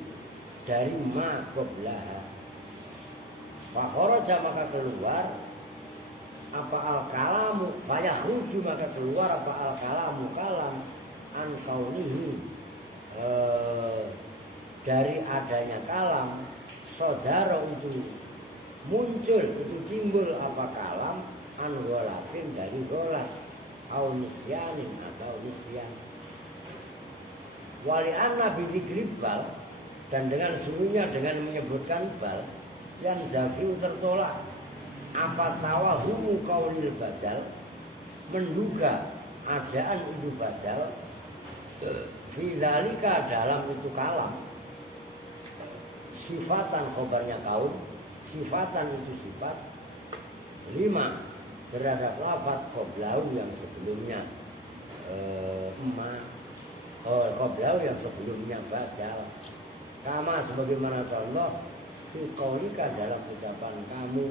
dari ma qablaha, Fakharaja maka keluar apa al-kalamu, fayakhruju maka keluar apa al-kalamu kalam an kaunihi dari adanya kalam sodaro itu muncul itu timbul apa kalam an golatin dari golat au nisyanin atau nisyan wali anna bidzikri bal dan dengan sungguhnya dengan menyebutkan bal yang dafiu tertolak apa tawahumu kaulil badal menduga adaan itu badal fidzalika dalam itu kalam sifatan khobarnya kaum sifatan itu sifat 5 terhadap lafaz qoblau yang sebelumnya qoblau yang sebelumnya badal kama sebagaimana contoh fi qaulika dalam ucapan kamu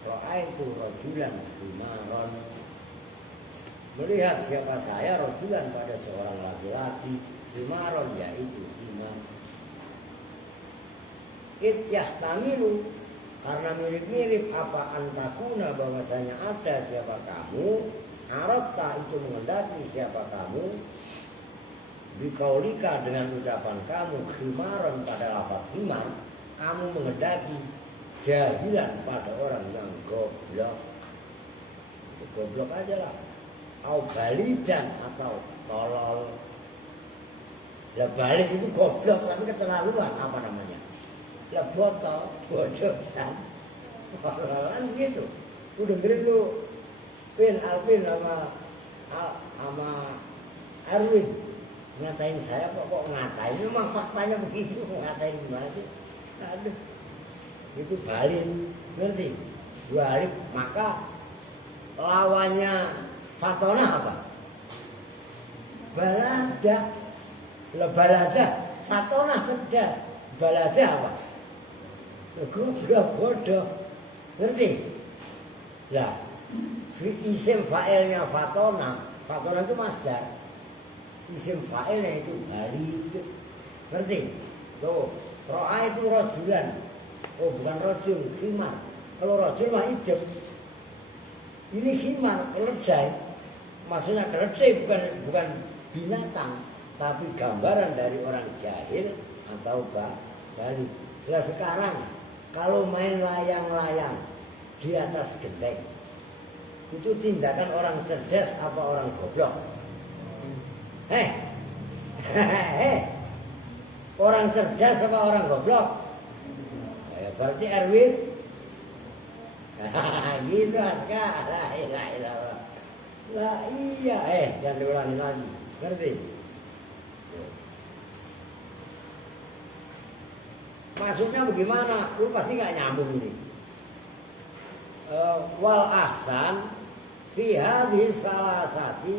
ra'aitu rajulan bimaron melihat siapa saya rajulan pada seorang laki-laki bimaron yaitu imam yahtamilu karena mirip-mirip apa antakuna bahwasanya ada siapa kamu aratta itu mengendaki siapa kamu bikaulika dengan ucapan kamu khimaron pada lafaz khimar kamu mengendaki jahilan pada orang yang goblok goblok aja lah au balidan atau tolol lah balik itu goblok tapi keterlaluan apa namanya lah bodoh kan kan gitu udah dengerin lu Alvin sama Erwin ngatain saya kok ngatain memang faktanya begitu ngatain gimana sih aduh itu balin ngerti balik maka lawannya fatona apa balada balada fatona cerdas balada apa goblok bodoh ngerti lah isim fa'ilnya fatona itu masdar isim fa'ilnya itu hari itu ngerti tuh ro'a itu rajulan oh bukan rojul, khimar. Kalau rojul mah hidup. Ini khimar, keledai. Maksudnya keledai bukan binatang, tapi gambaran dari orang jahil atau balik. Nah sekarang kalau main layang-layang di atas genteng, itu tindakan orang cerdas apa orang goblok? Orang cerdas apa orang goblok? Berarti Erwin gitu Aska la ilaha illallah lah iya jangan diulangi lagi ngerti maksudnya bagaimana lu pasti gak nyambung ini wal ahsan fi hadhihi salasati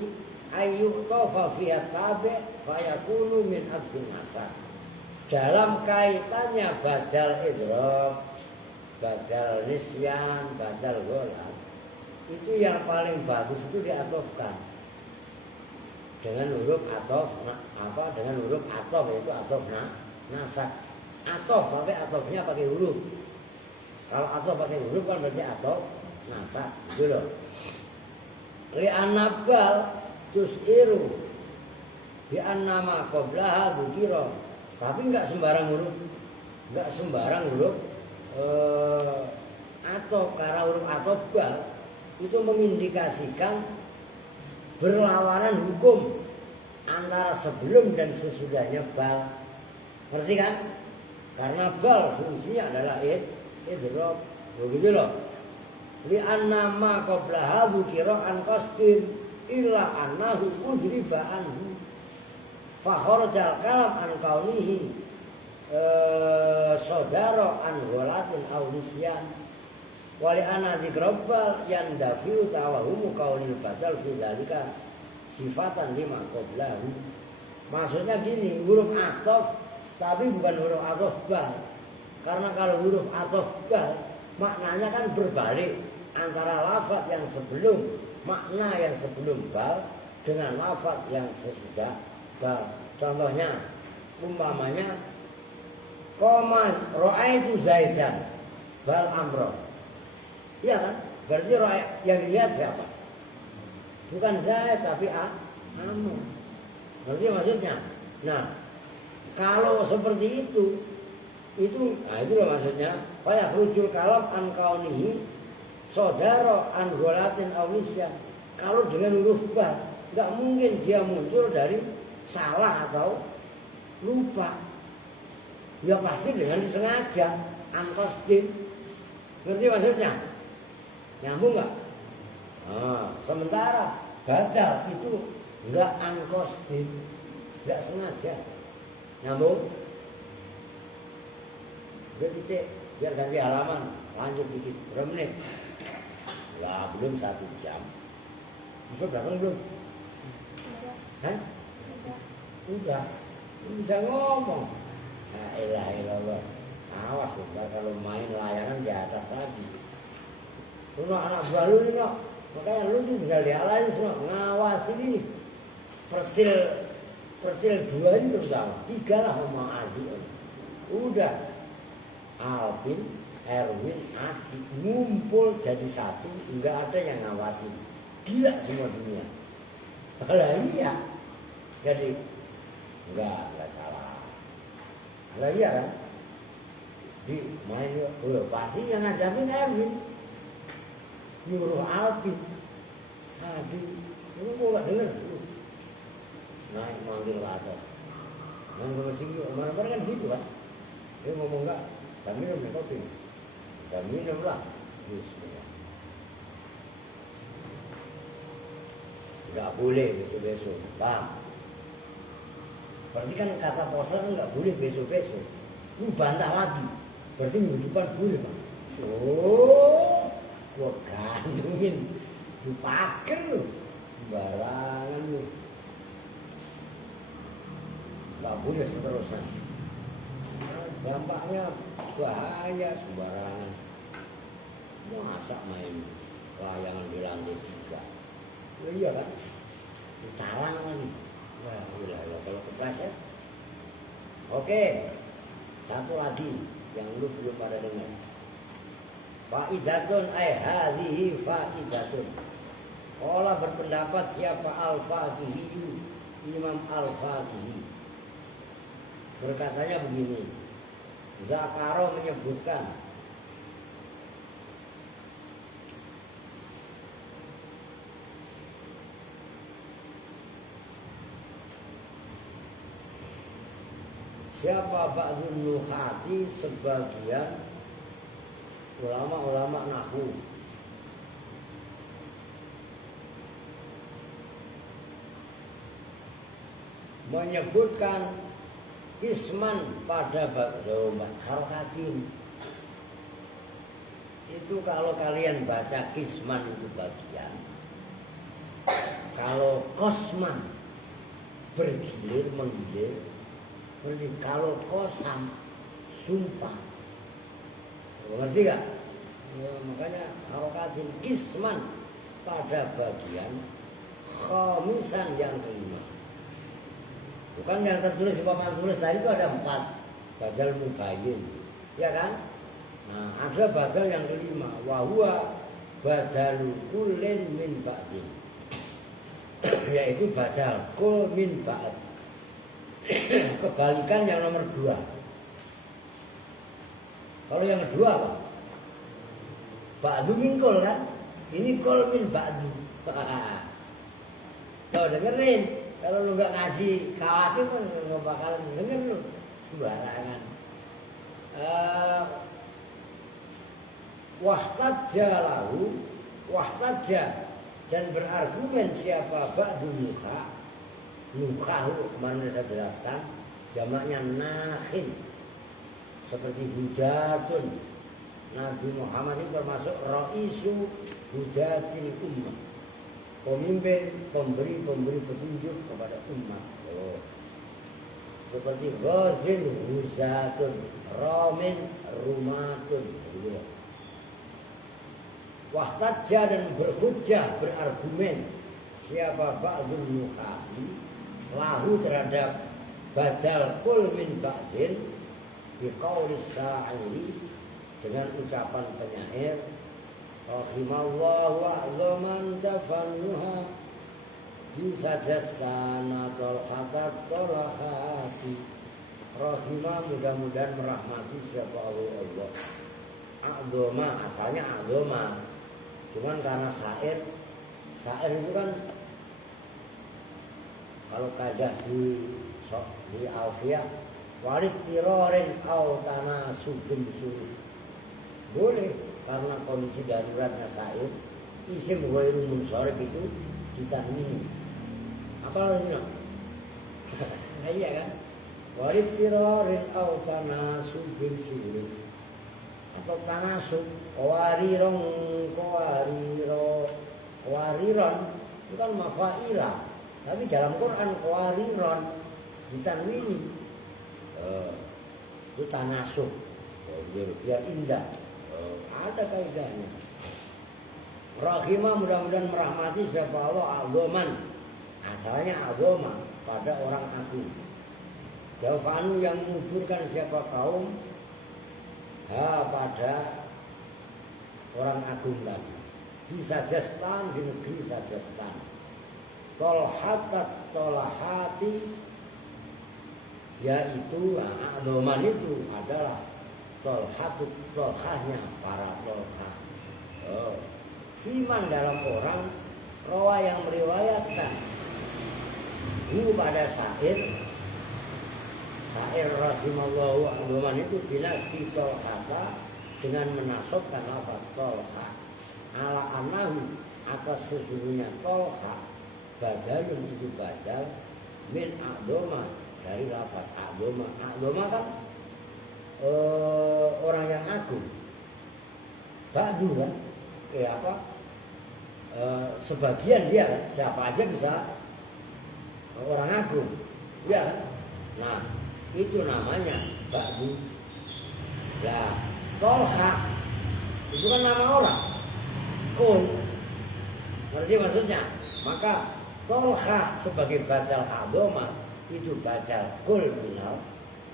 ayyuqafa fiha tabi fayakunu min abdul nasab dalam kaitannya badal idrob, badal nisyan, badal golat itu yang paling bagus itu diatofkan dengan huruf atof dengan huruf atof yaitu atof nasak atof sampai atofnya pakai huruf kalau atof pakai huruf kan berarti atof nasak gitu loh li'anabal tus'iru bi'annama qoblaha dukiro tapi enggak sembarang huruf atau karena huruf atau bal itu mengindikasikan berlawanan hukum antara sebelum dan sesudahnya bal. Ngerti kan? Karena bal fungsinya adalah idrob. Begitu loh. Li anna ma qablaha dzukira an qasdin illa annahu udriba anhu. Fa kharajal kalam an kaunihi sodaro an ghalatin aw nisyan. Wali ana dzikrabal yang dafiu tawahumu kaunil badal fi dzalika sifatan lima qablahu. Maksudnya gini, huruf athof tapi bukan huruf athof bal. Karena kalau huruf athof bal maknanya kan berbalik antara lafaz yang sebelum makna yang sebelum bal dengan lafaz yang sesudah bal. Contohnya umpamanya qoma ra'aitu Zaidan. bal amro. Iya kan? Berarti yang dilihat siapa? Bukan saya tapi Amr. Ngerti maksudnya? Nah, kalau seperti itu nah itu loh maksudnya. Faya rujul kalam an kaunihi sodaro an golatin aunisya. Kalau dengan huruf ba, nggak mungkin dia muncul dari salah atau lupa. Ya pasti dengan disengaja, angkostin. Ngerti maksudnya? Nyambung nggak? Nah, sementara batal itu nggak angkostin, nggak sengaja. Nyambung? Titik, biar ganti halaman, lanjut dikit, berapa menit? Ya belum 1 jam. Bisa datang belum? Hah? Udah, bisa ngomong. La ilaha illallah. Awas bentar kalau main layangan di atas lagi. Lu anak buah lu nih, no. Makanya lu tuh tinggal dialahin semua, ngawasin ini. Pertil 2 ini terutama, 3 lah sama Adi. Udah. Alvin, Erwin, Adi ngumpul jadi satu, enggak ada yang ngawasin. Gila semua dunia. Lah iya. Jadi enggak salah. Lah iya kan? Di main pasti yang ngajakin Erwin. Nyuruh Alvin. Adi, lu kok enggak denger? Naik manggil latar. Manggil tinggi, kemarin kan gitu kan? Dia ngomong enggak. Kami minum kopi, kami minum lah. Bismillah. Nggak boleh besok-besok, paham? Berarti kan kata poster nggak boleh besok-besok. Lu bantah lagi, berarti minggu depan boleh bang. Oh, gua gantungin, lu pakai lu, barangan lu. Nggak boleh seterusnya. Dampaknya bahaya sembarangan. Masa main layangan di lantai 3? Iya kan? Ditalang lagi. Wah, gila kalau kepleset. Oke. Satu lagi yang lu belum pada dengar. Faidatun hadhihi faidatun. Qala berpendapat siapa Al-Faqihi, Imam Al-Faqihi. Berkatanya begini. Zakaro menyebutkan siapa ba'dun nuhati sebagian ulama-ulama nahwu menyebutkan isman pada harokatin. Itu kalau kalian baca kisman itu bagian. Kalau kosman bergilir menggilir. Berarti kalau kosam sumpah. Ngerti gak? Ya, makanya harokatin kisman pada bagian khamisan yang kelima. Bukan yang tertulis di papan tulis tadi itu ada 4 badal mubayyin, ya kan? Nah, ada badal yang kelima, wahwa badalu kullin min ba'din, yaitu badal kul min ba'd. Kebalikan yang nomor 2. Kalau yang kedua apa? Ba'du min kul kan? Ini kul min ba'du. Tuh dengerin. Kalau lu nggak ngaji khawatir kan nggak bakal denger lu sembarangan. Wahtajja dan berargumen siapa ba'du nukahu kemarin saya jelaskan jamaknya nakhin seperti hujatun. Nabi Muhammad ini termasuk ra'isu hujatil ummah, pemimpin, pemberi petunjuk kepada umat. Oh. Seperti ghazin huzatun, ramin rumatun. Wahtajja dan berhujjah, berargumen siapa ba'dun nuhati lahu terhadap badal kul min ba'din biqauli sa'iri dengan ucapan penyair rahimallahu a'zaman tafannuha bisajastana tolhatat tolahati. Rahimah mudah-mudahan merahmati siapa Allah. A'zama asalnya a'zama, cuman karena syair itu kan kalau kadah di alfiah walid tirorin au tanah subin suruh boleh karena kondisi daruratnya syair isim ghairu munsharif itu ditanwini. Apa lagi no? Nah, iya kan? Walid tirorin au tanah subin suruh atau tanasub wariron itu kan mafa'ilah, tapi dalam Quran wariron ditanwini itu tanasub biar indah. Ada kaidahnya. Rahimah mudah-mudahan merahmati siapa Allah a'zaman asalnya a'zama pada orang agung. Jawfanu yang menguburkan siapa kaum pada orang agung tadi di Sajastan, di negeri Sajastan. Tolhatat tolahati yaitu a'zaman itu adalah tolhatut tolhahnya para tolhah. Fiman dalam orang rawa yang meriwayatkan hu pada syair rahimallahu a'zaman itu bila tolhata dengan menasobkan lafaz tolhah ala anahu atas sesungguhnya tolhah badalun itu badal min a'zama dari lafaz a'zama. A'zama kan orang yang agung. Ba'du kan sebagian dia kan, siapa aja bisa orang agung ya kan? Nah itu namanya ba'du. Lah tolha itu kan nama orang kul, ngerti maksudnya? Maka tolha sebagai badal a'zama itu badal kul minal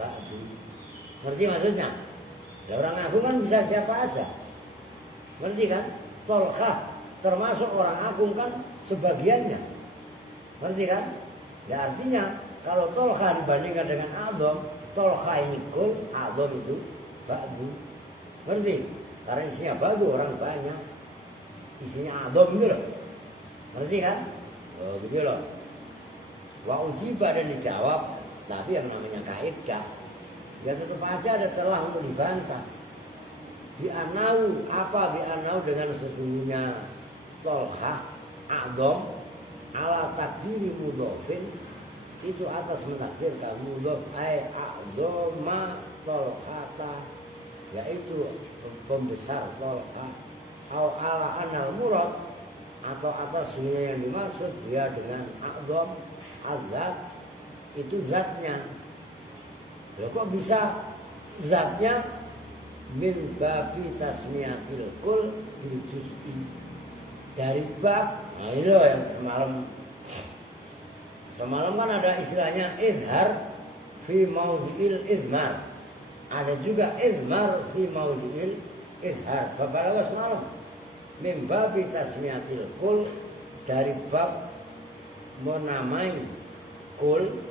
ba'du. Ngerti maksudnya? Ya, orang agung kan bisa siapa aja. Ngerti kan? Tolhah termasuk orang agung kan sebagiannya. Ngerti kan? Ya artinya kalau tolhah dibandingkan dengan a'zam, tolhah ini kul, a'zam itu ba'du. Ngerti? Karena isinya ba'du orang banyak. Isinya a'zam itu loh. Ngerti kan? Oh gitu loh. Wa ujiba dan dijawab, tapi yang namanya kaidah ya tetap aja ada celah untuk dibantah. Bi'anau apa bi'anau dengan sesungguhnya tolhah a'zam ala takdiri mudhofin itu atas mentakdirkan mudhof ay a'zama tolhata yaitu pembesar tolhah au ala anal murad atau atas semuanya yang dimaksud dia dengan a'zam azat itu zatnya. Loh kok bisa zatnya min babi tasmiyatil kul bil juz'i dari bab. Nah itu yang semalam kan ada istilahnya izhar fi maudzi'il izmar, ada juga izmar fi maudzi'il izhar. Bapak semalam min babi tasmiyatil kul dari bab menamai kul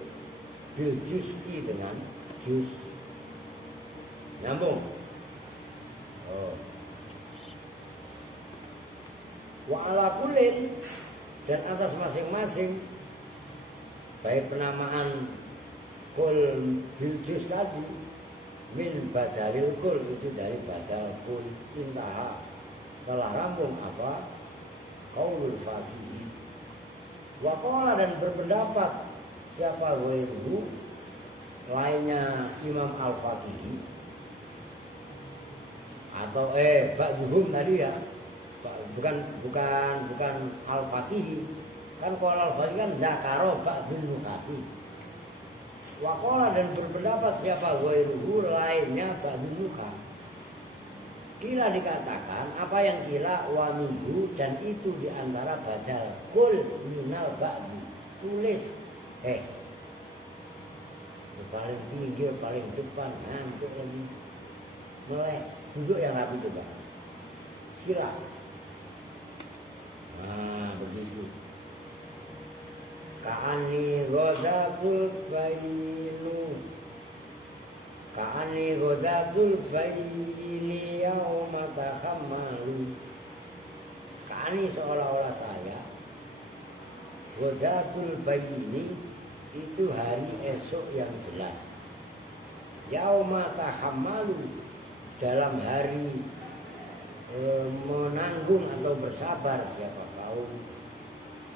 bil juz'i dengan juz. Nyambung. Wa ala kullin dan atas masing-masing baik penamaan kul bil juz tadi min badalil kul itu dari badal kul intaha telah rampung apa qaulul faqih. Wa qala dan berpendapat siapa ghairuhu lainnya Imam Al-Faqih atau ba'dhum tadi ya, bukan Al-Faqih kan. Kalau Al-Faqih kan zakaro ba'dhum nukati. Wa qala dan berpendapat siapa ghairuhu lainnya ba'dhum nukat. Kila dikatakan apa yang kila wa minhu dan itu diantara badal kul minal ba'du. Tulis paling pinggir, paling depan, ngantuk lagi melek. Duduk yang rapi coba. Sila. Nah, begitu. Ka'ani ghadatul bainu. Ka'ani ghadatul baini yauma takhammalu. Ka'ani seolah-olah saya. Ghadatul baini itu hari esok yang jelas. Yauma takhammalu dalam hari menanggung atau bersabar siapa kaum.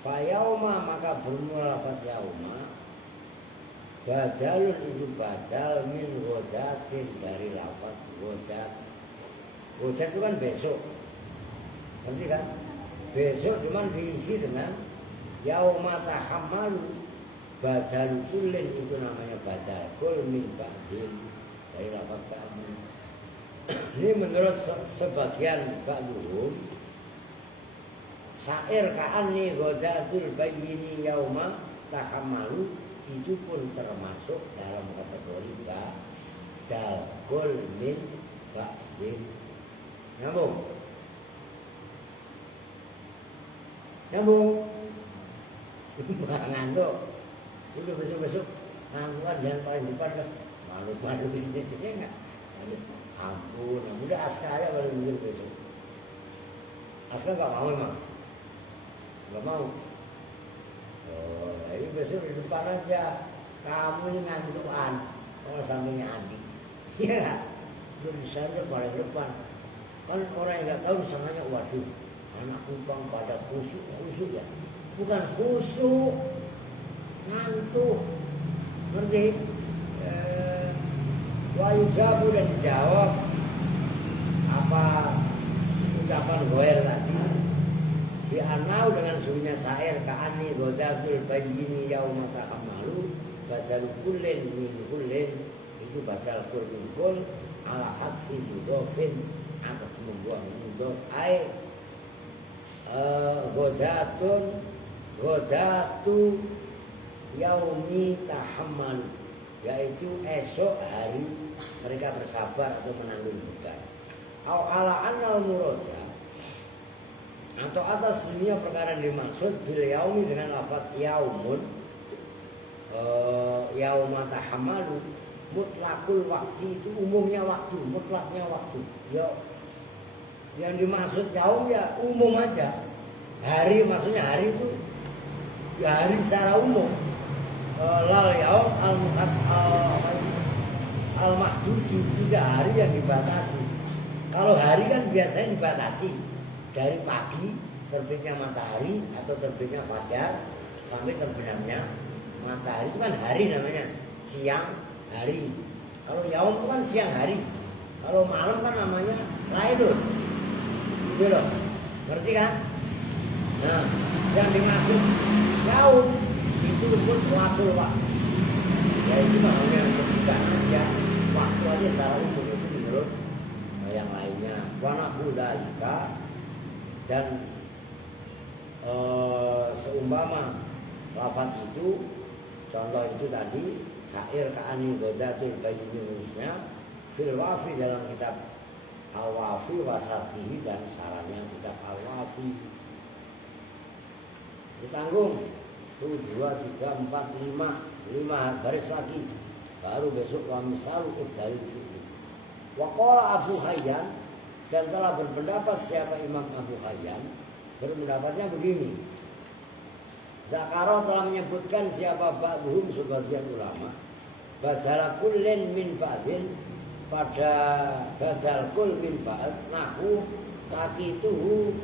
Fayauma maka bermula lafaz yauma. Badalun itu badal min ghodatin dari lafaz ghodat. Ghodat itu kan besok. Ngerti kan? Besok cuman diisi dengan yauma tahammalu. Badal kullin itu namanya badal kul min ba'din dari lafaz ba'din. Ini menurut sebagian ba'duhum syair ka'anni ghodatul bayyini yauma tahammalu itu pun termasuk dalam kategori badal kul min ba'din. Nyambung? Nyambung? Ngantuk. Udah besok-besok ngantukan jangan paling depan kan. Malu-malu ini enggak. Ampun, udah Aska aja paling mungkin besok. Aska gak mau emang? Gak mau? Oh, ini besok di depan aja. Kamu ini ngantukan. Kalau sampingnya Adi. Iya, udah bisa aja paling depan. Kan orang yang gak tahu disangkanya waduh, anak kumpang pada khusyuk ya. Bukan khusyuk, ngantuk. Ngerti? Wahyu jabu dan dijawab apa ucapan goer tadi. Dianau dengan sunyinya syair ka'ani ghodatul bayyini yauma tahammalu badal kullin min kullin itu badal kul min kul ala hadfi mudhofin atas membuang mudhof ai ghodatu yaumi tahammalu yaitu esok hari mereka bersabar atau menanggung beban. Au ala annal murada atau atas dunia perkara yang dimaksud bil yaumi dengan lafaz yaumun yauma tahammalu mutlaqul waktu itu umumnya waktu, mutlaknya waktu. Ya yang dimaksud yaum ya umum aja. Hari maksudnya hari itu ya hari secara umum. Lal yaum al-mahdudu tidak hari yang dibatasi. Kalau hari kan biasanya dibatasi dari pagi terbitnya matahari atau terbitnya fajar sampai terbenamnya matahari itu kan hari namanya, siang hari. Kalau yaum itu kan siang hari. Kalau malam kan namanya lailun. Gitu loh. Ngerti kan? Nah, yang dimaksud yaum itu waktu. Ya itu hanya sebutan aja. Waktu aja secara umum itu menurut yang lainnya. Wanahu dzalika dan seumpama lafaz itu contoh itu tadi syair ka'ani ghodatul bayyini urusnya fil wafi dalam kitab al-wafi wasarfihi dan sarannya kitab al-wafi ditanggung 1, 2, 3, 4, 5 baris lagi baru besok wa misalu dari fi'li wa qala Abu Hayyan dan telah berpendapat siapa Imam Abu Hayyan berpendapatnya begini. Zakaro telah menyebutkan siapa ba'duhum sebagian ulama badal kullin min ba'din pada badal kul min ba'd nahu takituhu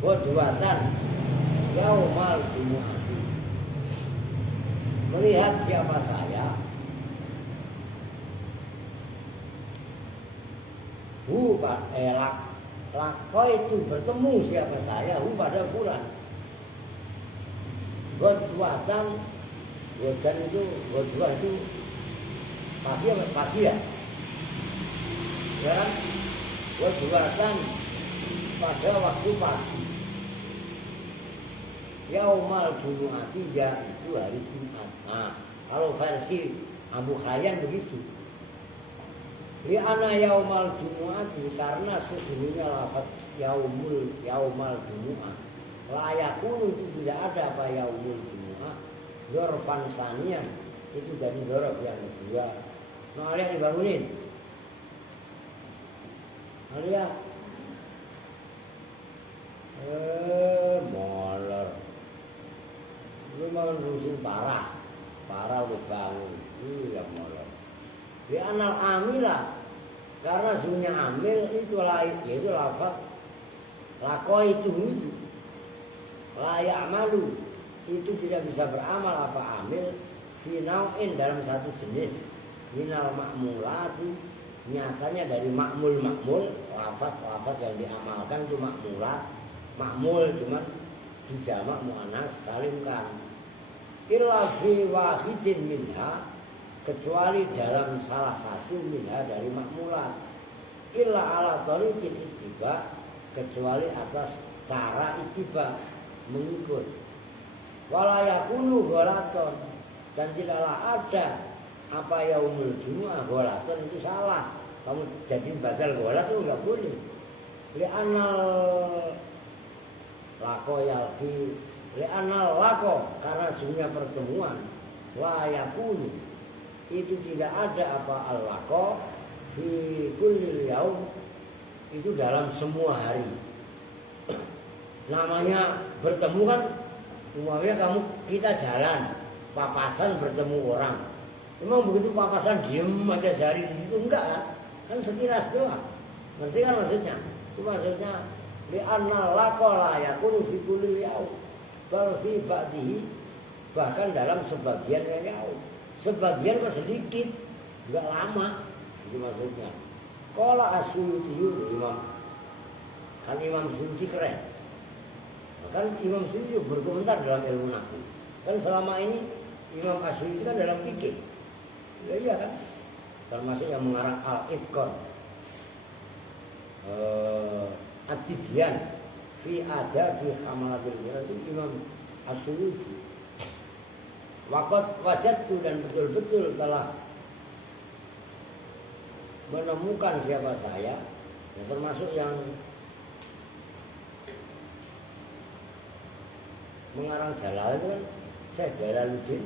godwatan yaumal jumu'ati. Melihat siapa saya lako itu bertemu siapa saya pada bulan godwatan godan itu godwa itu pagi ya kan godwatan pada waktu pagi yaumal jumu'ati yaitu hari Jumat. Nah kalau versi Abu Hayyan begitu Li ana yaumal jumu'ati karena sesungguhnya lafaz yaumal jumu'ah layakun itu tidak ada apa yaumul jumu'ah dzarfan saniyan itu jadi dzarf yang kedua. Nah, Alia dibangunin. Alia molor. Lu mau rusuh parah udah bangun. Ya molor. Di anal amila karena sunya amil itu lain yaitu lafaz lakoi itu layak malu itu tidak bisa beramal apa amil finauin dalam satu jenis minal makmulati nyatanya dari makmul lafaz yang diamalkan itu makmul cuman dijamak muannas salimkan illa fi wahidin minha kecuali dalam salah satu minha dari makmulat illa ala tariqil ittiba kecuali atas cara ittiba mengikut wala yakunu ghalaton dan tidaklah ada apa yaumul jumu'ah ghalaton itu salah kamu jadi batal ghalat itu enggak boleh li'anal lako yalki li'anal lako karena sungguhnya pertemuan la yakunu itu tidak ada apa al-lako fi kullil yaum itu dalam semua hari. Namanya bertemu kan umumnya kita jalan papasan bertemu orang. Memang begitu papasan diem aja jari di situ enggak kan? Kan sekilas doang. Ngerti kan maksudnya? Itu maksudnya li anna laqala yakunu fi kulli yaum bal fi ba'dihi bahkan dalam sebagian yaum. Sebagian kok sedikit, enggak lama. Itu maksudnya. Qala As-Suyuti Imam kan Imam Suyuti keren. Kan Imam Suyuti berkomentar dalam ilmu nahwu. Kan selama ini Imam As-Suyuti kan dalam fikih. Ya, iya kan? Termasuk yang mengarang Al-Itqan. At-Tibyan fi adabi hamalatil Qur'an itu Imam As-Suyuti. Waqat wajadtu dan betul-betul telah menemukan siapa saya, ya termasuk yang mengarang Jalal itu kan Syekh Jalaluddin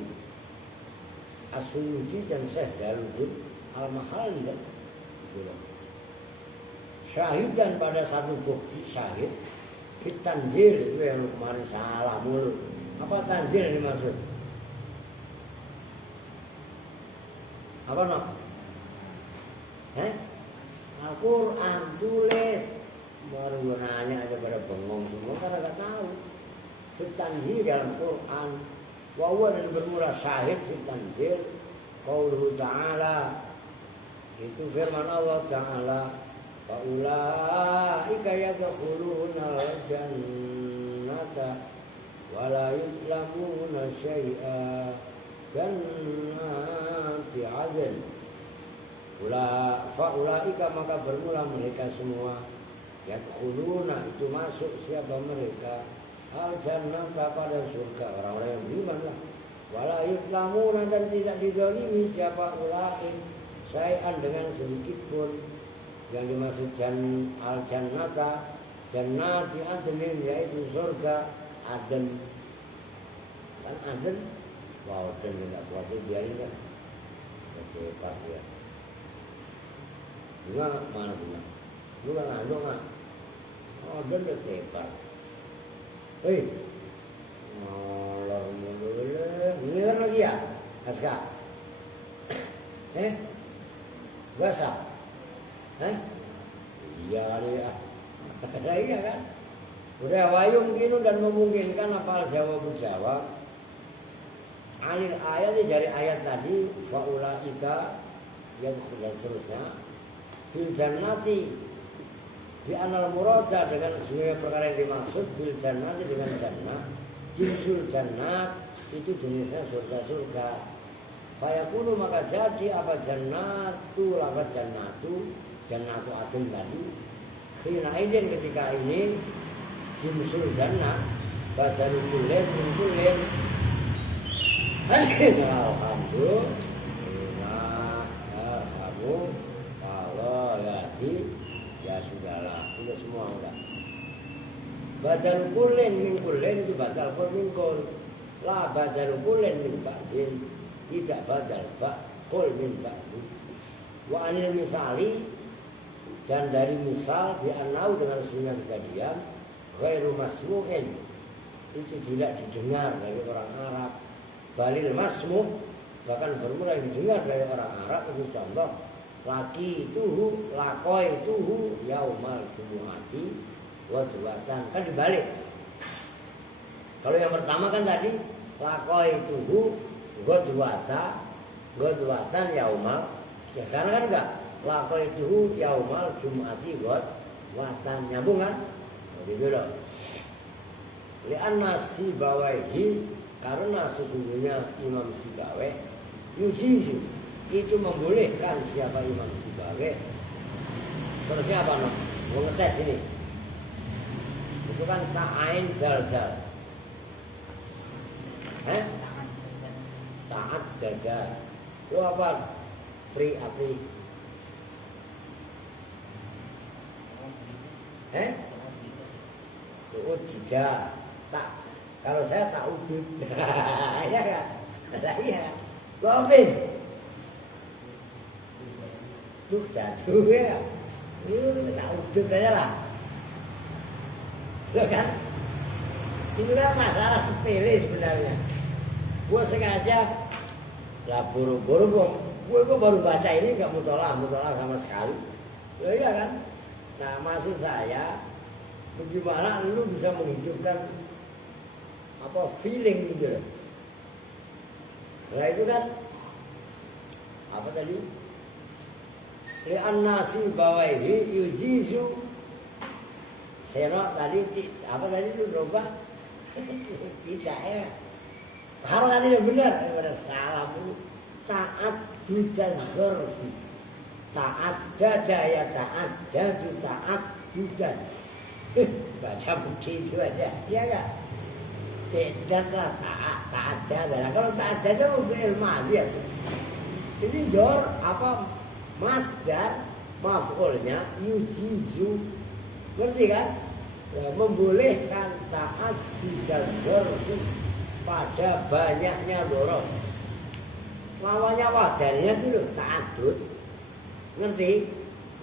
As-Suyuti dan Syekh Jalaluddin Al-Mahalli kan gitu. Syahidan pada satu bukti syahid fit tanzil itu yang kemarin salah mulu. Apa tanzil ini maksud? Apa no? Al-Quran tulis baru gue nanya aja pada bengong semua karena gak tahu. Fitanzil dalam Quran wawa dan bermula syahid fitanzil qauluhu ta'ala itu firman Allah Ta'ala faulaika yadkhuluna al-jannata wa la yuzlamuna syai'a jannati 'adn faulaika maka bermula mereka semua yadkhuluna itu masuk siapa mereka al-jannata pada surga orang-orang yang beriman lah wala yuzlamuna dan tidak dizalimi siapa ulaik syai'an dengan sedikit pun yang dimaksud al-jannata jannati adnin yaitu surga Aden kan Aden wow dan tidak kuat itu biarin kan cepat ya juga mana punya juga ngandung kan oh dan udah cepat molor mulu ngiler lagi ya Aska basah iya kali ya iya kan udah wayung gini dan memungkinkan apal jawab anil ayat dari ayat tadi faulaika yang dan seterusnya bil jannati di anal murada dengan semua perkara yang dimaksud bil jannati dengan jannah jinsul jannat itu jenisnya surga-surga fayakunu maka jadi apa jannatu lafaz jannatu adil tadi khina idin ketika ini jinsul jannah badalul kullin min kullin alhamdulillah Badal kulin min kulin itu badal kul min kul. La badal kulin min ba'din. Tidak badal kul min ba'din. Wa anil misali, dan dari misal bi'anau dengan sunnah kejadian ghairu masmu'in, itu tidak didengar dari orang Arab. Balil masmu', bahkan bermula didengar dari orang Arab. Itu contoh laki tuhu, lakoi tuhu yaumal jumu'ati wajwatan. Kan dibalik. Kalau yang pertama kan tadi lakoi tuhu godwatan yaumal, ya karena kan enggak lakoi tuhu yaumal jumu'ati wajwatan, nyambung kan? Begitu loh. Li'anna Sibawaihi, karena sesungguhnya Imam Sibawai yujizu, itu membolehkan. Siapa Imam Sibawai? Terusnya apa no? Mau ngetes ini. Itu kan ta'ain jal-jal. Ta'at jal-jal. Itu apa? Pri-apri. Tuh tidak. Tak. Kalau saya tak udut. Ya kan? Iya. Gopin. Tuh jatuh ya. Tak udut aja lah. Loh kan? Itu kan masalah sepele sebenarnya. Gue sengaja lah buru-buru gue baru baca ini gak mutolah sama sekali. Ya iya kan? Nah maksud saya, bagaimana lu bisa menghidupkan apa feeling gitu. Nah itu kan apa tadi? Li'anna Sibawaihi yujizu. Senok tadi apa tadi itu berubah? Tidak ya. Harokat tidak benar. Salah dulu. Taat judan zorfi. Taat dada ya taat dadu taat judan. Baca begitu aja. Iya enggak? Tidak lah taat dada. Kalau taat dada mau ilmu aja. Ini jor apa masdar maf'ulnya yujizu. Ngerti kan? Ya, membolehkan taat tidak dorf pada banyaknya dorf. Lawannya wadarnya itu loh, ta'adud. Ngerti?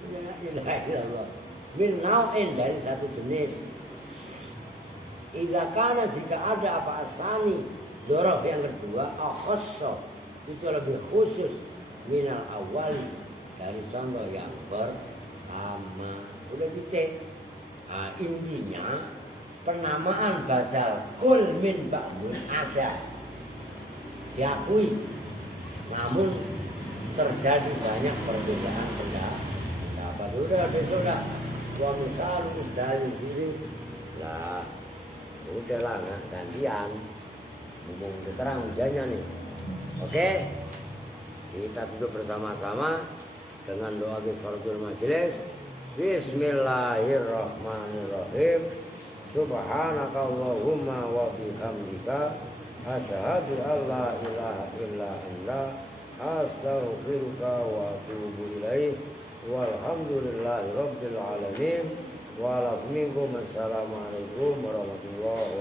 Ya ilaha illallah. Min nau'in, dari satu jenis. Idza kana, jika ada apa asani dorf yang kedua, akhassa, itu lebih khusus minal awali, dari contoh yang pertama. Udah titik. Nah, intinya penamaan badal kul min ba'dun ada, diakui, namun terjadi banyak perbedaan pendapat. Udah besok dah gua misal dari diri lah, udahlah nggak gantian ngomong terang hujannya nih. Oke, kita duduk bersama-sama dengan doa kifaratul majelis. Bismillahirrahmanirrahim. Subhanakallahumma wa bihamdika asyhadu an la ilaha illa anta astaghfiruka wa atubu ilaik. Walhamdulillahi rabbil alamin. Wa assalamualaikum warahmatullahi wabarakatuh.